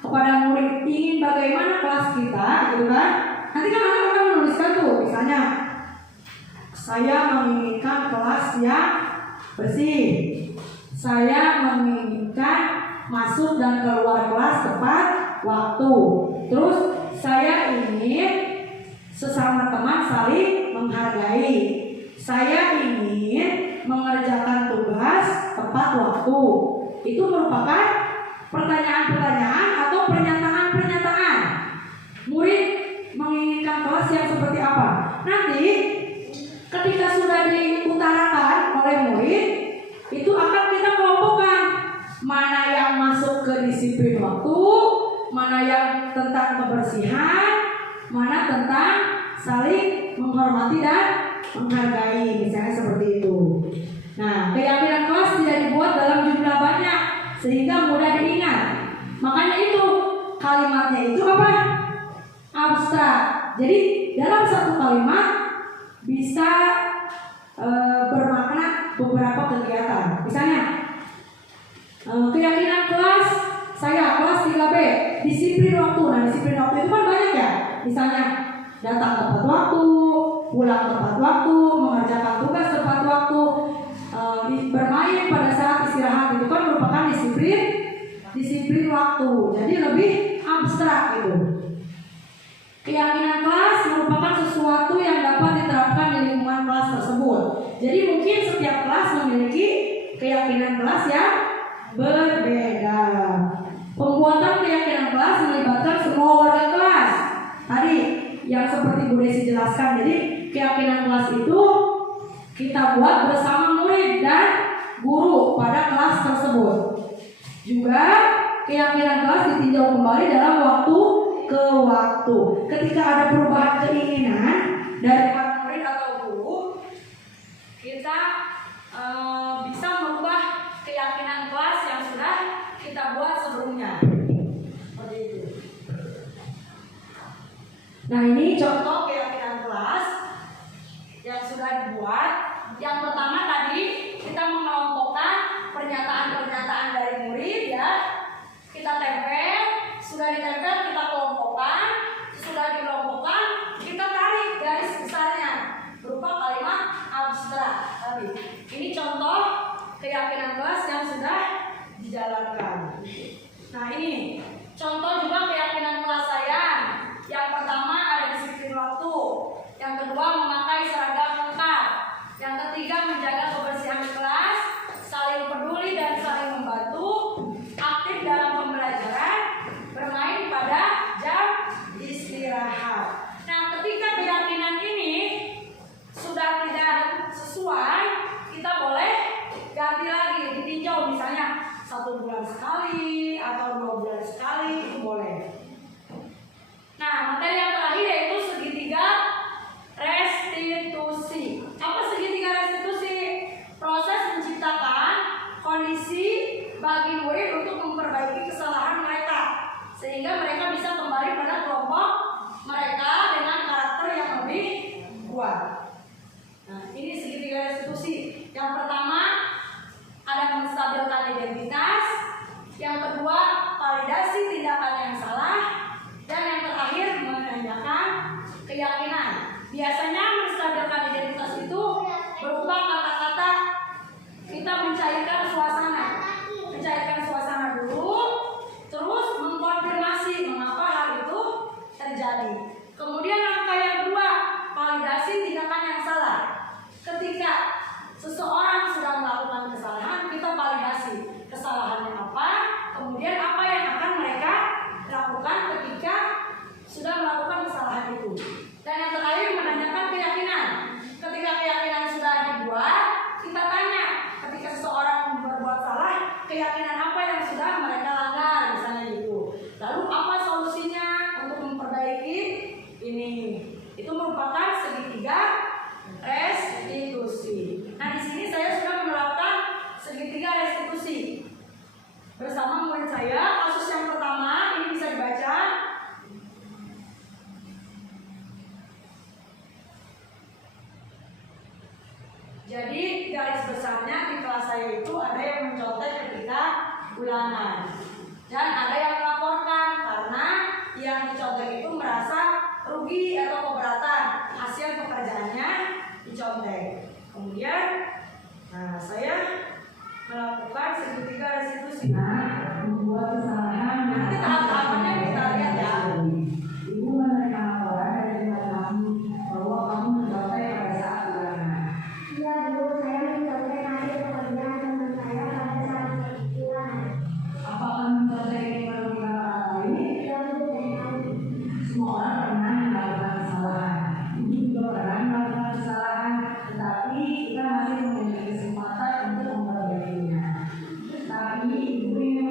kepada murid, ingin bagaimana kelas kita, gitu kan? Nanti kan anak akan menuliskan tuh, misalnya, saya menginginkan kelas yang bersih. Saya menginginkan masuk dan keluar kelas tepat waktu. Terus saya ingin sesama teman saling menghargai. Saya ingin mengerjakan tugas tepat waktu. Itu merupakan pertanyaan-pertanyaan atau pernyataan-pernyataan. Murid menginginkan kelas yang seperti apa? Nanti ketika sudah diutarakan oleh murid, itu akan kita kelompokkan mana yang masuk ke disiplin waktu, mana yang tentang kebersihan, mana tentang saling menghormati dan menghargai, misalnya seperti itu. Nah, keyakinan kelas tidak dibuat dalam jumlah banyak sehingga mudah diingat. Makanya itu kalimatnya itu apa? Abstrak. Jadi dalam satu kalimat bisa bermakna beberapa kegiatan. Misalnya keyakinan kelas saya kelas 3B disiplin waktu. Nah, disiplin waktu itu kan banyak ya. Misalnya datang tepat waktu, pulang tepat waktu, mengerjakan tugas tepat waktu, bermain pada saat istirahat, itu kan merupakan disiplin waktu. Jadi lebih abstrak gitu. Keyakinan kelas merupakan sesuatu yang dapat diterapkan di lingkungan kelas tersebut. Jadi mungkin setiap kelas memiliki keyakinan kelas yang berbeda. Pembuatan keyakinan kelas melibatkan semua warga kelas. Tadi yang seperti Bu Desi jelaskan, jadi keyakinan kelas itu kita buat bersama murid dan guru pada kelas tersebut. Juga keyakinan kelas ditinjau kembali dalam waktu ke waktu. Ketika ada perubahan keinginan dari para murid atau guru, kita bisa merubah keyakinan kelas yang sudah kita buat sebelumnya. Seperti itu. Nah, ini contoh keyakinan kelas yang sudah dibuat. Yang pertama tadi kita mengelompokkan pernyataan-pernyataan dari murid ya. Kita tempel, sudah ditempel kita kelompokkan, sudah dikelompokkan kita tarik garis besarnya berupa kalimat abstrak tadi. Ini contoh keyakinan kelas yang sudah dijalankan. Nah, ini contoh juga keyakinan kelas saya. Yang pertama ada disiplin waktu, yang kedua memakai seragam lengkap, yang ketiga menjaga kebersihan kelas, saling peduli dan saling membantu, aktif dalam pembelajaran, bermain pada jam istirahat. Nah, ketika keyakinan ini sudah tidak sesuai, kita boleh ganti lagi, ditinjau misalnya 1 bulan sekali atau 2 bulan sekali, itu boleh. Nah, materi yang terakhir yaitu segitiga restitusi. Apa segitiga restitusi? Proses menciptakan kondisi bagi murid untuk memperbaiki kesalahan mereka sehingga mereka bisa kembali pada kelompok mereka dengan karakter yang lebih kuat. Nah, ini segitiga restitusi. Yang pertama ada menstabilkan identitas, yang kedua validasi tindakan yang salah, dan yang terakhir menanyakan keyakinan. Biasanya menstabilkan identitas itu berupa kata-kata kita mencairkan suasana dulu, terus mengkonfirmasi mengapa hal itu terjadi. Kemudian langkah yang kedua, validasi tindakan yang salah. Ketika seseorang sudah melakukan kesalahan, kita validasi kesalahannya apa, kemudian apa yang akan mereka lakukan ketika sudah melakukan kesalahan itu. Dan yang terakhir menanyakan keyakinan. Ketika keyakinan sudah dibuat, kita tanya ketika seseorang berbuat salah, keyakinan apa yang sudah mereka langgar, misalnya gitu. Lalu apa solusinya untuk memperbaiki ini? Itu merupakan segitiga restitusi. Nah, di sini saya sudah menerapkan segitiga restitusi bersama murid saya. Kasus yang pertama ini bisa dibaca. Jadi garis besarnya di kelas saya itu ada yang mencontek ketika ulangan dan ada yang melaporkan karena yang dicontek itu merasa rugi atau keberatan hasil pekerjaannya dicontek. Kemudian saya melakukan segitiga restitusi. Membuat kesalahan. Nanti tahap-tahapannya kita lihat ya. Ibu menerima laporan dari kamu bahwa kamu mencontek pada saat ulangan. Iya, Bu, saya mencontek hasil pekerjaan teman saya pada saat ulangan. Apakah mencontek ini merugikan orang lain? Iya, Bu, saya tahu. Semua orang pernah melakukan kesalahan. Ibu juga pernah melakukan kesalahan, tetapi kita masih memiliki kesempatan untuk memperbaikinya. Tapi ibu ingin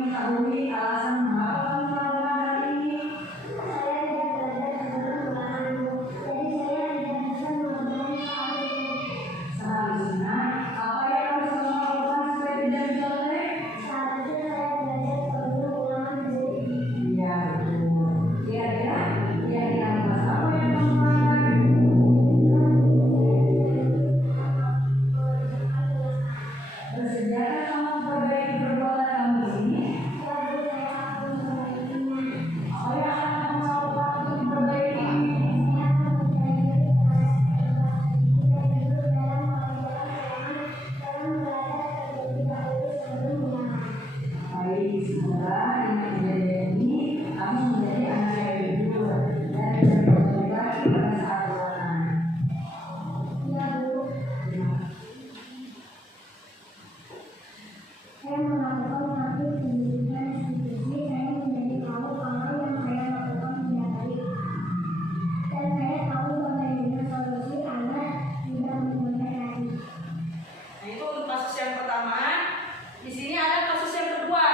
melakukan praktik pendidikan institusi, saya menjadi tahu kalau yang saya lakukan tidak baik. Dan saya tahu bagaimana solusi agar tidak mengulangi lagi. Nah, itu untuk kasus yang pertama. Di sini ada kasus yang kedua.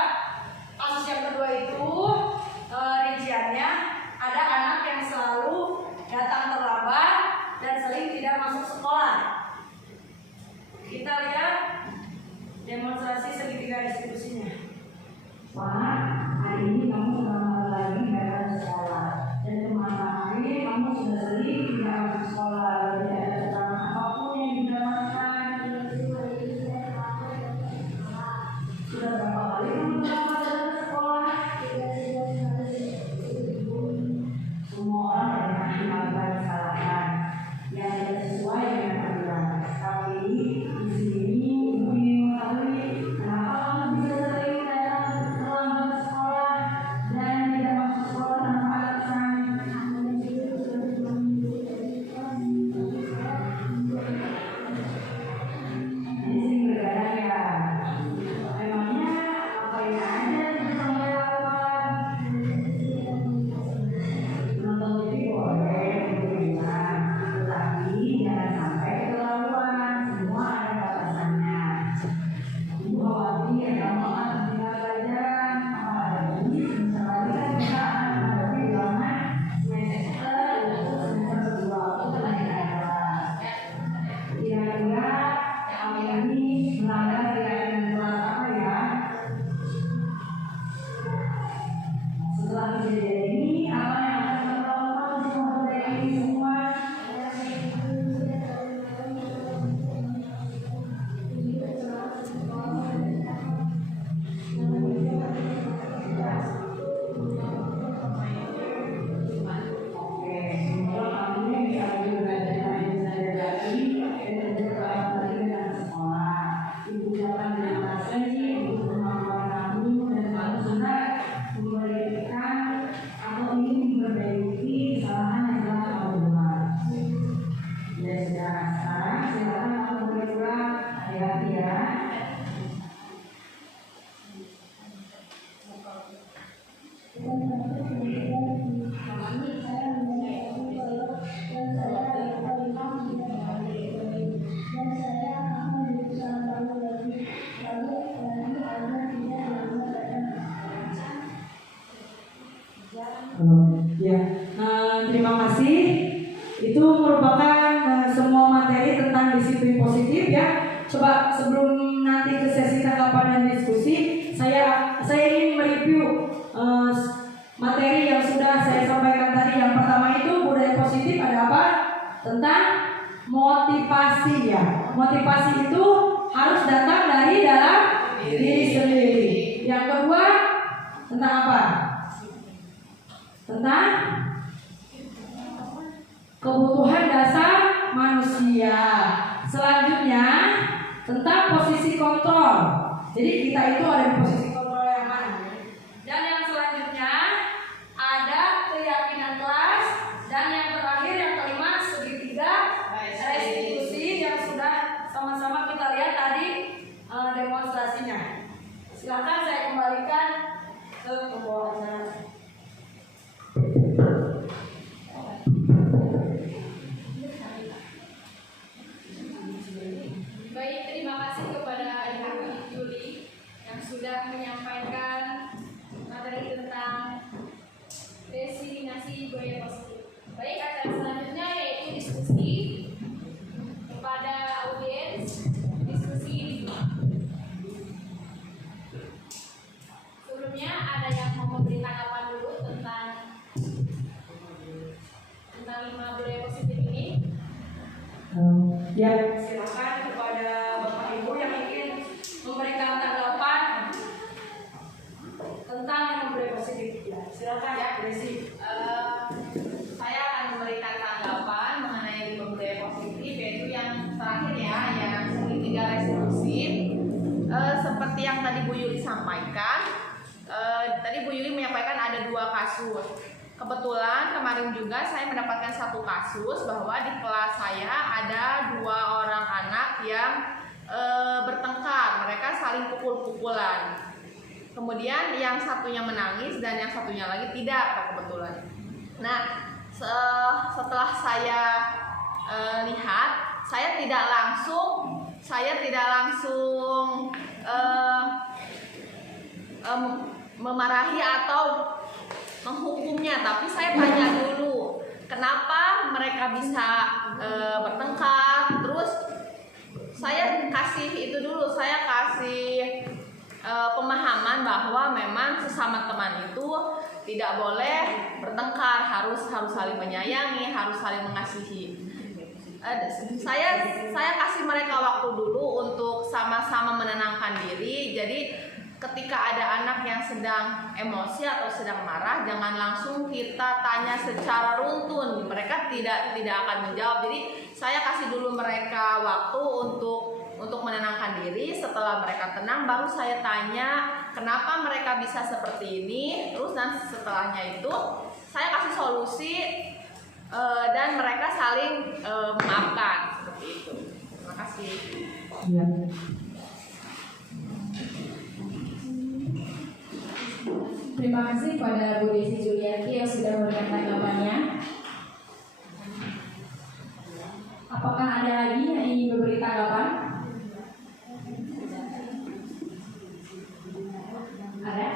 Kasus yang kedua itu rinciannya ada anak yang selalu datang terlambat dan sering tidak masuk sekolah. Kita lihat demonstrasi segitiga distribusinya. Pak, hari ini kamu sudah lagi datang ke sekolah, dan kemarin hari kamu sudah sering tidak masuk sekolah, tidak ada keterangan apapun yang didapatkan. Sudah berapa kali kamu terlambat datang ke sekolah? Semua orang pernah melakukan kesalahan yang tidak sesuai dengan aturan. Tapi di sini ibu ingin mengetahui kenapa kamu bisa sering datang terlambat ke sekolah dan tidak masuk sekolah tanpa alasan. Jadi sering bergadang ya. Memangnya apa yang ada yang sampai lakukan? Nonton TV boleh, berkenan, tetapi jangan sampai keterlaluan. Semua ada batasannya. Ibu khawatir kamu akan tinggal pelajaran, apalagi sebentar lagi kan kita akan menghadapi ulangan semester untuk semester 2 untuk kenaikan kelas. Kira-kira kamu ini melanggar keyakinan kelas apa ya? Setelah kejadian ini, apa yang akan kamu lakukan untuk memperbaiki semua? Oke, semoga kamu bisa lebih belajar yang saya lagi dan juga kembali dengan sekolah. Ibu ucapkan terima kasih untuk kemampuan kamu dan kamu sudah memberikan atau ingin memperbaiki kesalahan yang telah kamu buat. Ya sudah, sekarang silakan kamu boleh pulang. Hati-hati ya. Ya, terima kasih. Itu merupakan semua materi tentang disiplin positif ya. Coba sebelum nanti ke sesi tanggapan dan diskusi, saya ingin mereview materi yang sudah saya sampaikan tadi. Yang pertama itu budaya positif ada apa? Tentang motivasi ya. Motivasi itu harus datang dari dalam diri sendiri. Yang kedua tentang apa? Tentang kebutuhan dasar manusia. Selanjutnya tentang posisi kontrol. Jadi kita itu ada di posisi kontrol yang mana? Dan yang selanjutnya ada keyakinan kelas. Dan yang terakhir yang kelima segitiga restitusi yang sudah sama-sama kita lihat tadi demonstrasinya. Silakan saya kembalikan ke pembawa acara. Baik, terima kasih kepada Ibu Yuli yang sudah menyampaikan materi tentang designasi budaya positif. Baik, acara selanjutnya yaitu diskusi kepada audiens. Diskusi sebelumnya ada yang mau memberi tanggapan dulu tentang 5 budaya positif ini. Ya, silakan kepada Bapak Ibu yang ingin memberikan tanggapan tentang yang budaya positif. Ya, silakan ya, Desi. Saya akan memberikan tanggapan mengenai budaya positif, yaitu yang terakhir ya, yang segitiga restitusi. Seperti yang tadi Bu Yuli sampaikan, tadi Bu Yuli menyampaikan ada 2 kasus. Kebetulan kemarin juga saya mendapatkan 1 kasus bahwa di kelas saya ada 2 orang anak yang bertengkar, mereka saling pukul-pukulan. Kemudian yang satunya menangis dan yang satunya lagi tidak kebetulan. Nah, setelah saya lihat, saya tidak langsung memarahi atau menghukumnya, tapi saya tanya dulu kenapa mereka bisa bertengkar. Terus saya kasih pemahaman bahwa memang sesama teman itu tidak boleh bertengkar, harus saling menyayangi, harus saling mengasihi. Saya kasih mereka waktu dulu untuk sama-sama menenangkan diri. Jadi ketika ada anak yang sedang emosi atau sedang marah, jangan langsung kita tanya secara runtun. Mereka tidak akan menjawab. Jadi saya kasih dulu mereka waktu untuk menenangkan diri. Setelah mereka tenang, baru saya tanya kenapa mereka bisa seperti ini. Terus dan setelahnya itu saya kasih solusi dan mereka saling memaafkan seperti itu. Terima kasih. Ya. Terima kasih pada Bu Desi Julianti yang sudah memberikan tanggapannya. Apakah ada lagi yang ingin memberi tanggapan? Ada?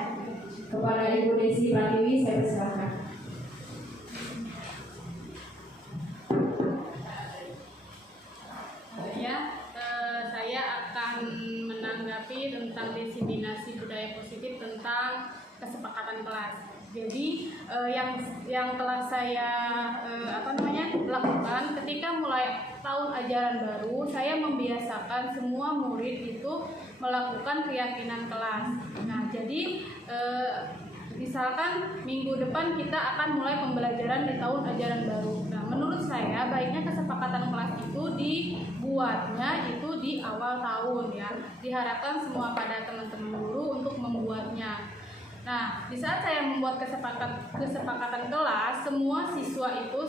Kepada Ibu Desi Pratiwi saya persilakan. Saya akan menanggapi tentang diseminasi budaya positif tentang kesepakatan kelas. Jadi yang telah saya lakukan ketika mulai tahun ajaran baru, saya membiasakan semua murid itu melakukan keyakinan kelas. Nah, jadi misalkan minggu depan kita akan mulai pembelajaran di tahun ajaran baru. Nah, menurut saya baiknya kesepakatan kelas itu dibuatnya itu di awal tahun ya. Diharapkan semua pada teman-teman guru untuk membuatnya. Nah, di saat saya membuat kesepakatan kelas, semua siswa itu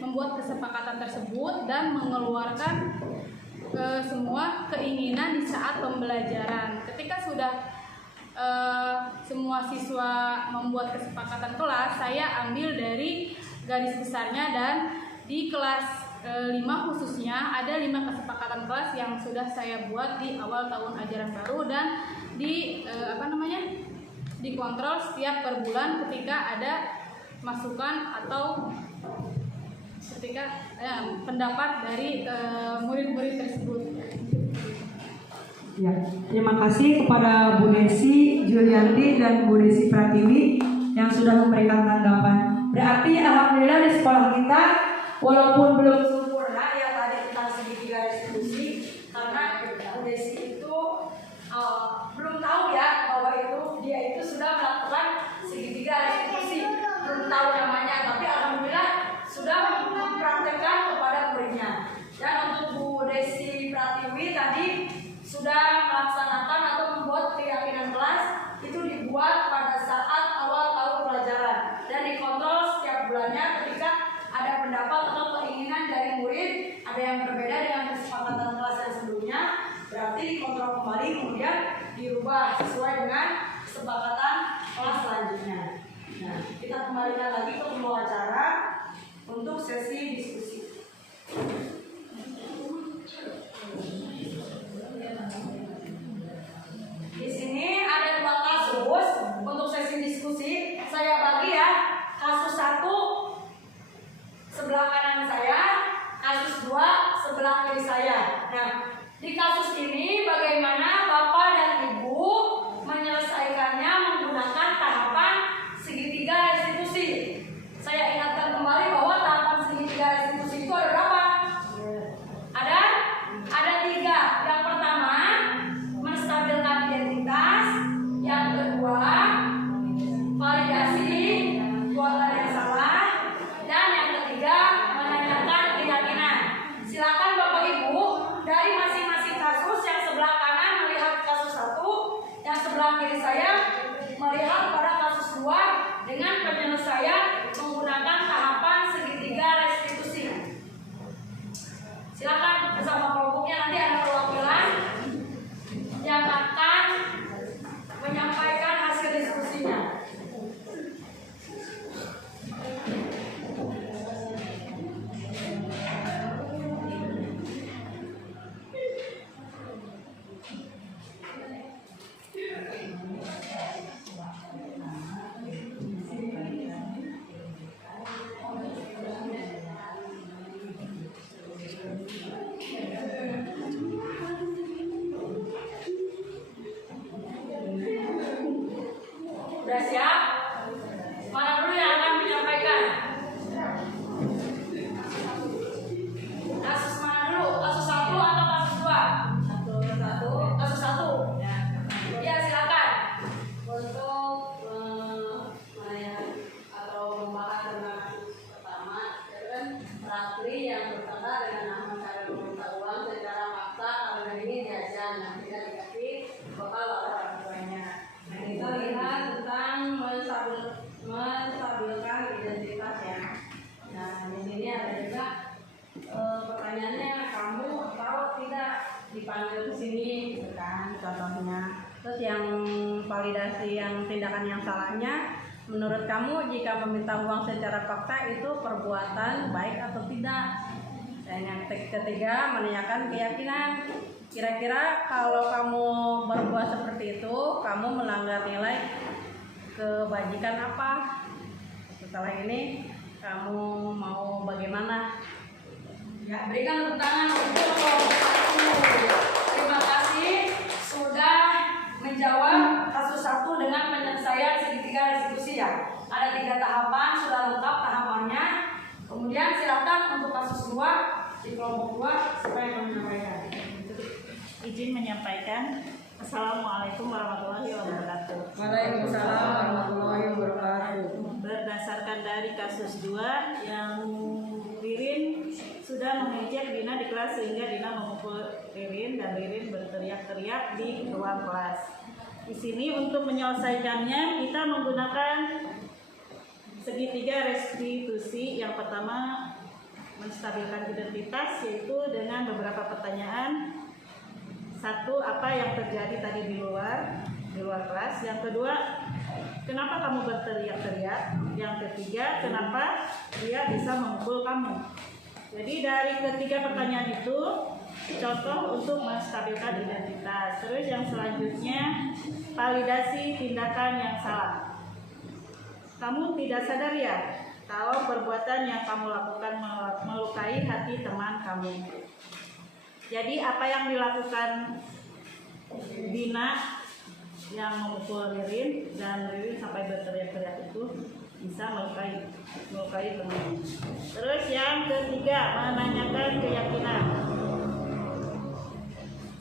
membuat kesepakatan tersebut dan mengeluarkan semua keinginan di saat pembelajaran. Ketika sudah semua siswa membuat kesepakatan kelas, saya ambil dari garis besarnya dan di kelas 5 khususnya ada 5 kesepakatan kelas yang sudah saya buat di awal tahun ajaran baru dan dikontrol setiap per bulan ketika ada masukan atau ketika pendapat dari murid-murid tersebut. Ya, terima kasih kepada Bu Desi Julianti dan Bu Desi Pratiwi yang sudah memberikan tanggapan. Berarti alhamdulillah di sekolah kita walaupun belum sempurna ya tadi tentang segitiga restitusi, karena Bu Desi itu belum tahu ya bahwa dia itu sudah melakukan segitiga restitusi, belum tahu namanya, tapi alhamdulillah sudah mempraktekkan kepada muridnya. Dan untuk Bu Desi Pratiwi tadi sudah melaksanakan atau membuat keyakinan kelas itu dibuat pada saat awal tahun pelajaran dan dikontrol setiap bulannya ketika ada pendapat atau keinginan dari murid ada yang berbeda dengan kesepakatan kelas yang sebelumnya, berarti dikontrol kembali kemudian dirubah sesuai dengan kesepakatan kelas selanjutnya. Nah, kita kembalikan lagi ke pembawa acara untuk sesi diskusi. Di sini ada 2 kasus untuk sesi diskusi. Saya bagi ya, kasus 1 sebelah kanan saya, kasus 2 sebelah kiri saya. Nah, di kasus ini bagaimana Bapak dan Ibu menyelesaikannya menggunakan tahapan segitiga restitusi. Saya ingatkan kembali bahwa tahapan segitiga restitusi itu ada berapa? Ada 3. Yang pertama, menstabilkan identitas. Yang kedua, validasi buatan yang salah. Dan yang ketiga, menanyakan keyakinan. Silakan Bapak Ibu dari masing-masing kasus, yang sebelah kanan melihat kasus 1, yang sebelah kiri saya melihat pada kasus 2 dengan penyelesaian menggunakan tahapan segitiga restitusi. Silakan bersama kelompoknya Sudah siap? Mana dulu yang akan menyampaikan? Kasus mana dulu? Kasus 1 atau kasus 2? Kasus 1. Ya, silakan. Untuk atau membahas tentang kasus pertama, itu kan Ratri yang bertanda dengan nama cara meminta uang secara maksa karena ini jajan, nah tidak dikasih bakal orang tuanya. Nah kita lihat tentang menstabilkan identitas ya. Nah di sini ada juga pertanyaannya, kamu tahu tidak dipanggil ke sini, gitu kan contohnya. Terus yang validasi yang tindakan yang salahnya, menurut kamu jika meminta uang secara paksa itu perbuatan baik atau tidak? Dan yang ketiga menanyakan keyakinan. Kira-kira kalau kamu berbuat seperti itu, kamu melanggar nilai kebajikan apa? Setelah ini kamu mau bagaimana? Ya, berikan tepuk tangan untuk kelompok 1. Terima kasih sudah menjawab kasus 1 dengan penyelesaian segitiga restitusi ya. Ada 3 tahapan, sudah lengkap tahapannya. Kemudian silakan untuk kasus 2 di kelompok 2 siapa yang menyampaikan? Izin menyampaikan. Assalamualaikum warahmatullahi wabarakatuh. Waalaikumsalam warahmatullahi wabarakatuh. Berdasarkan dari kasus 2 yang Ririn sudah mengejek Dina di kelas sehingga Dina memukul Ririn dan Ririn berteriak-teriak di ruang kelas. Di sini untuk menyelesaikannya kita menggunakan segitiga restitusi. Yang pertama menstabilkan identitas, yaitu dengan beberapa pertanyaan. 1, apa yang terjadi tadi di luar kelas. Yang kedua, kenapa kamu berteriak-teriak? Yang ketiga, kenapa dia bisa memukul kamu? Jadi dari ketiga pertanyaan itu contoh untuk menstabilkan identitas. Terus yang selanjutnya, validasi tindakan yang salah. Kamu tidak sadar ya kalau perbuatan yang kamu lakukan melukai hati teman kamu. Jadi apa yang dilakukan Dina yang memukul Ririn dan Ririn sampai berteriak-teriak itu bisa melukai teman. Terus yang ketiga, menanyakan keyakinan.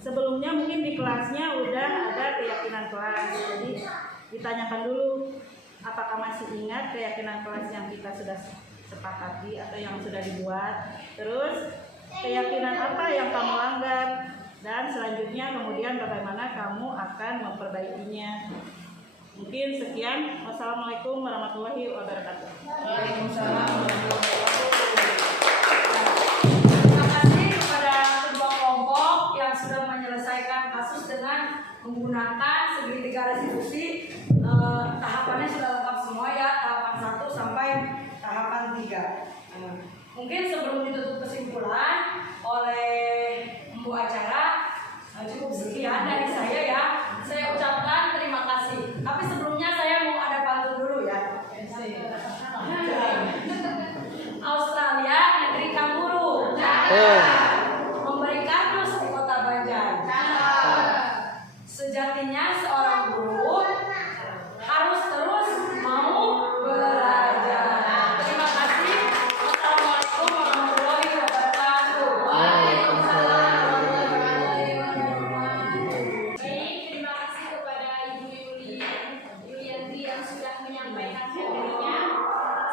Sebelumnya mungkin di kelasnya udah ada keyakinan kelas, jadi ditanyakan dulu apakah masih ingat keyakinan kelas yang kita sudah sepakati atau yang sudah dibuat. Terus keyakinan apa yang kamu langgar, dan selanjutnya kemudian bagaimana kamu akan memperbaikinya. Mungkin sekian. Wassalamualaikum warahmatullahi wabarakatuh. Waalaikumsalam warahmatullahi wabarakatuh. Terima kasih kepada kedua kelompok yang sudah menyelesaikan kasus dengan menggunakan segitiga restitusi. Tahapannya sudah lengkap semua ya, tahapan 1 sampai tahapan 3. Mungkin sebelum ditutup kesimpulan oleh Ibu acara, cukup sekian dari saya ya. Saya ucapkan terima kasih. Tapi sebelumnya saya mau ada pantun dulu ya. Australia negeri kanguru. Memberi kardus di kota Banjar. Sejatinya seorang guru harus terus mau belajar. Terima kasih. Assalamualaikum warahmatullahi wabarakatuh. Waalaikumsalam warahmatullahi Baik, terima kasih kepada Ibu Yulianti yang sudah menyampaikan materinya.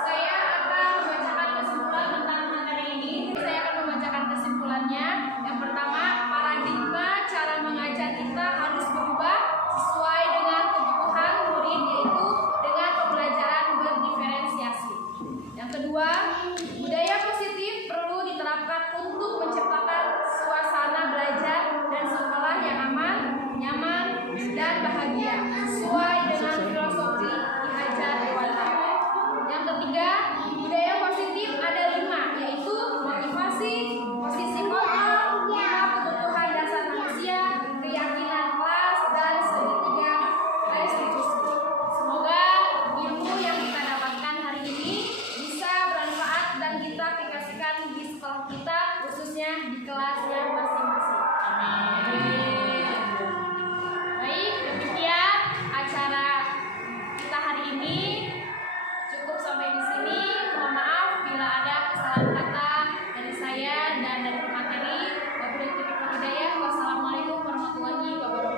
Saya akan membacakan kesimpulan tentang materi ini. Saya akan membacakan kesimpulannya. Yang pertama, paradigma cara mengajar kita harus berubah sesuai dengan kebutuhan murid, yaitu dengan pembelajaran berdiferensiasi. Yang kedua, budaya positif perlu diterapkan untuk menciptakan suasana belajar dan sekolah yang aman, nyaman, dan bahagia sesuai dengan filosofi Ki Hajar Dewantara. Yang ketiga, budaya positif ada 5, yaitu motivasi, posisi kontrol, 5 kebutuhan dasar manusia, keyakinan kelas, dan segitiga restitusi. Semoga ilmu yang kita dapatkan hari ini bisa bermanfaat dan kita aplikasikan di sekolah kita, khususnya di kelasnya masing-masing. Baik, demikian sekian dari materi. Wabillahi taufiq wal hidayah. Wassalamualaikum warahmatullahi wabarakatuh.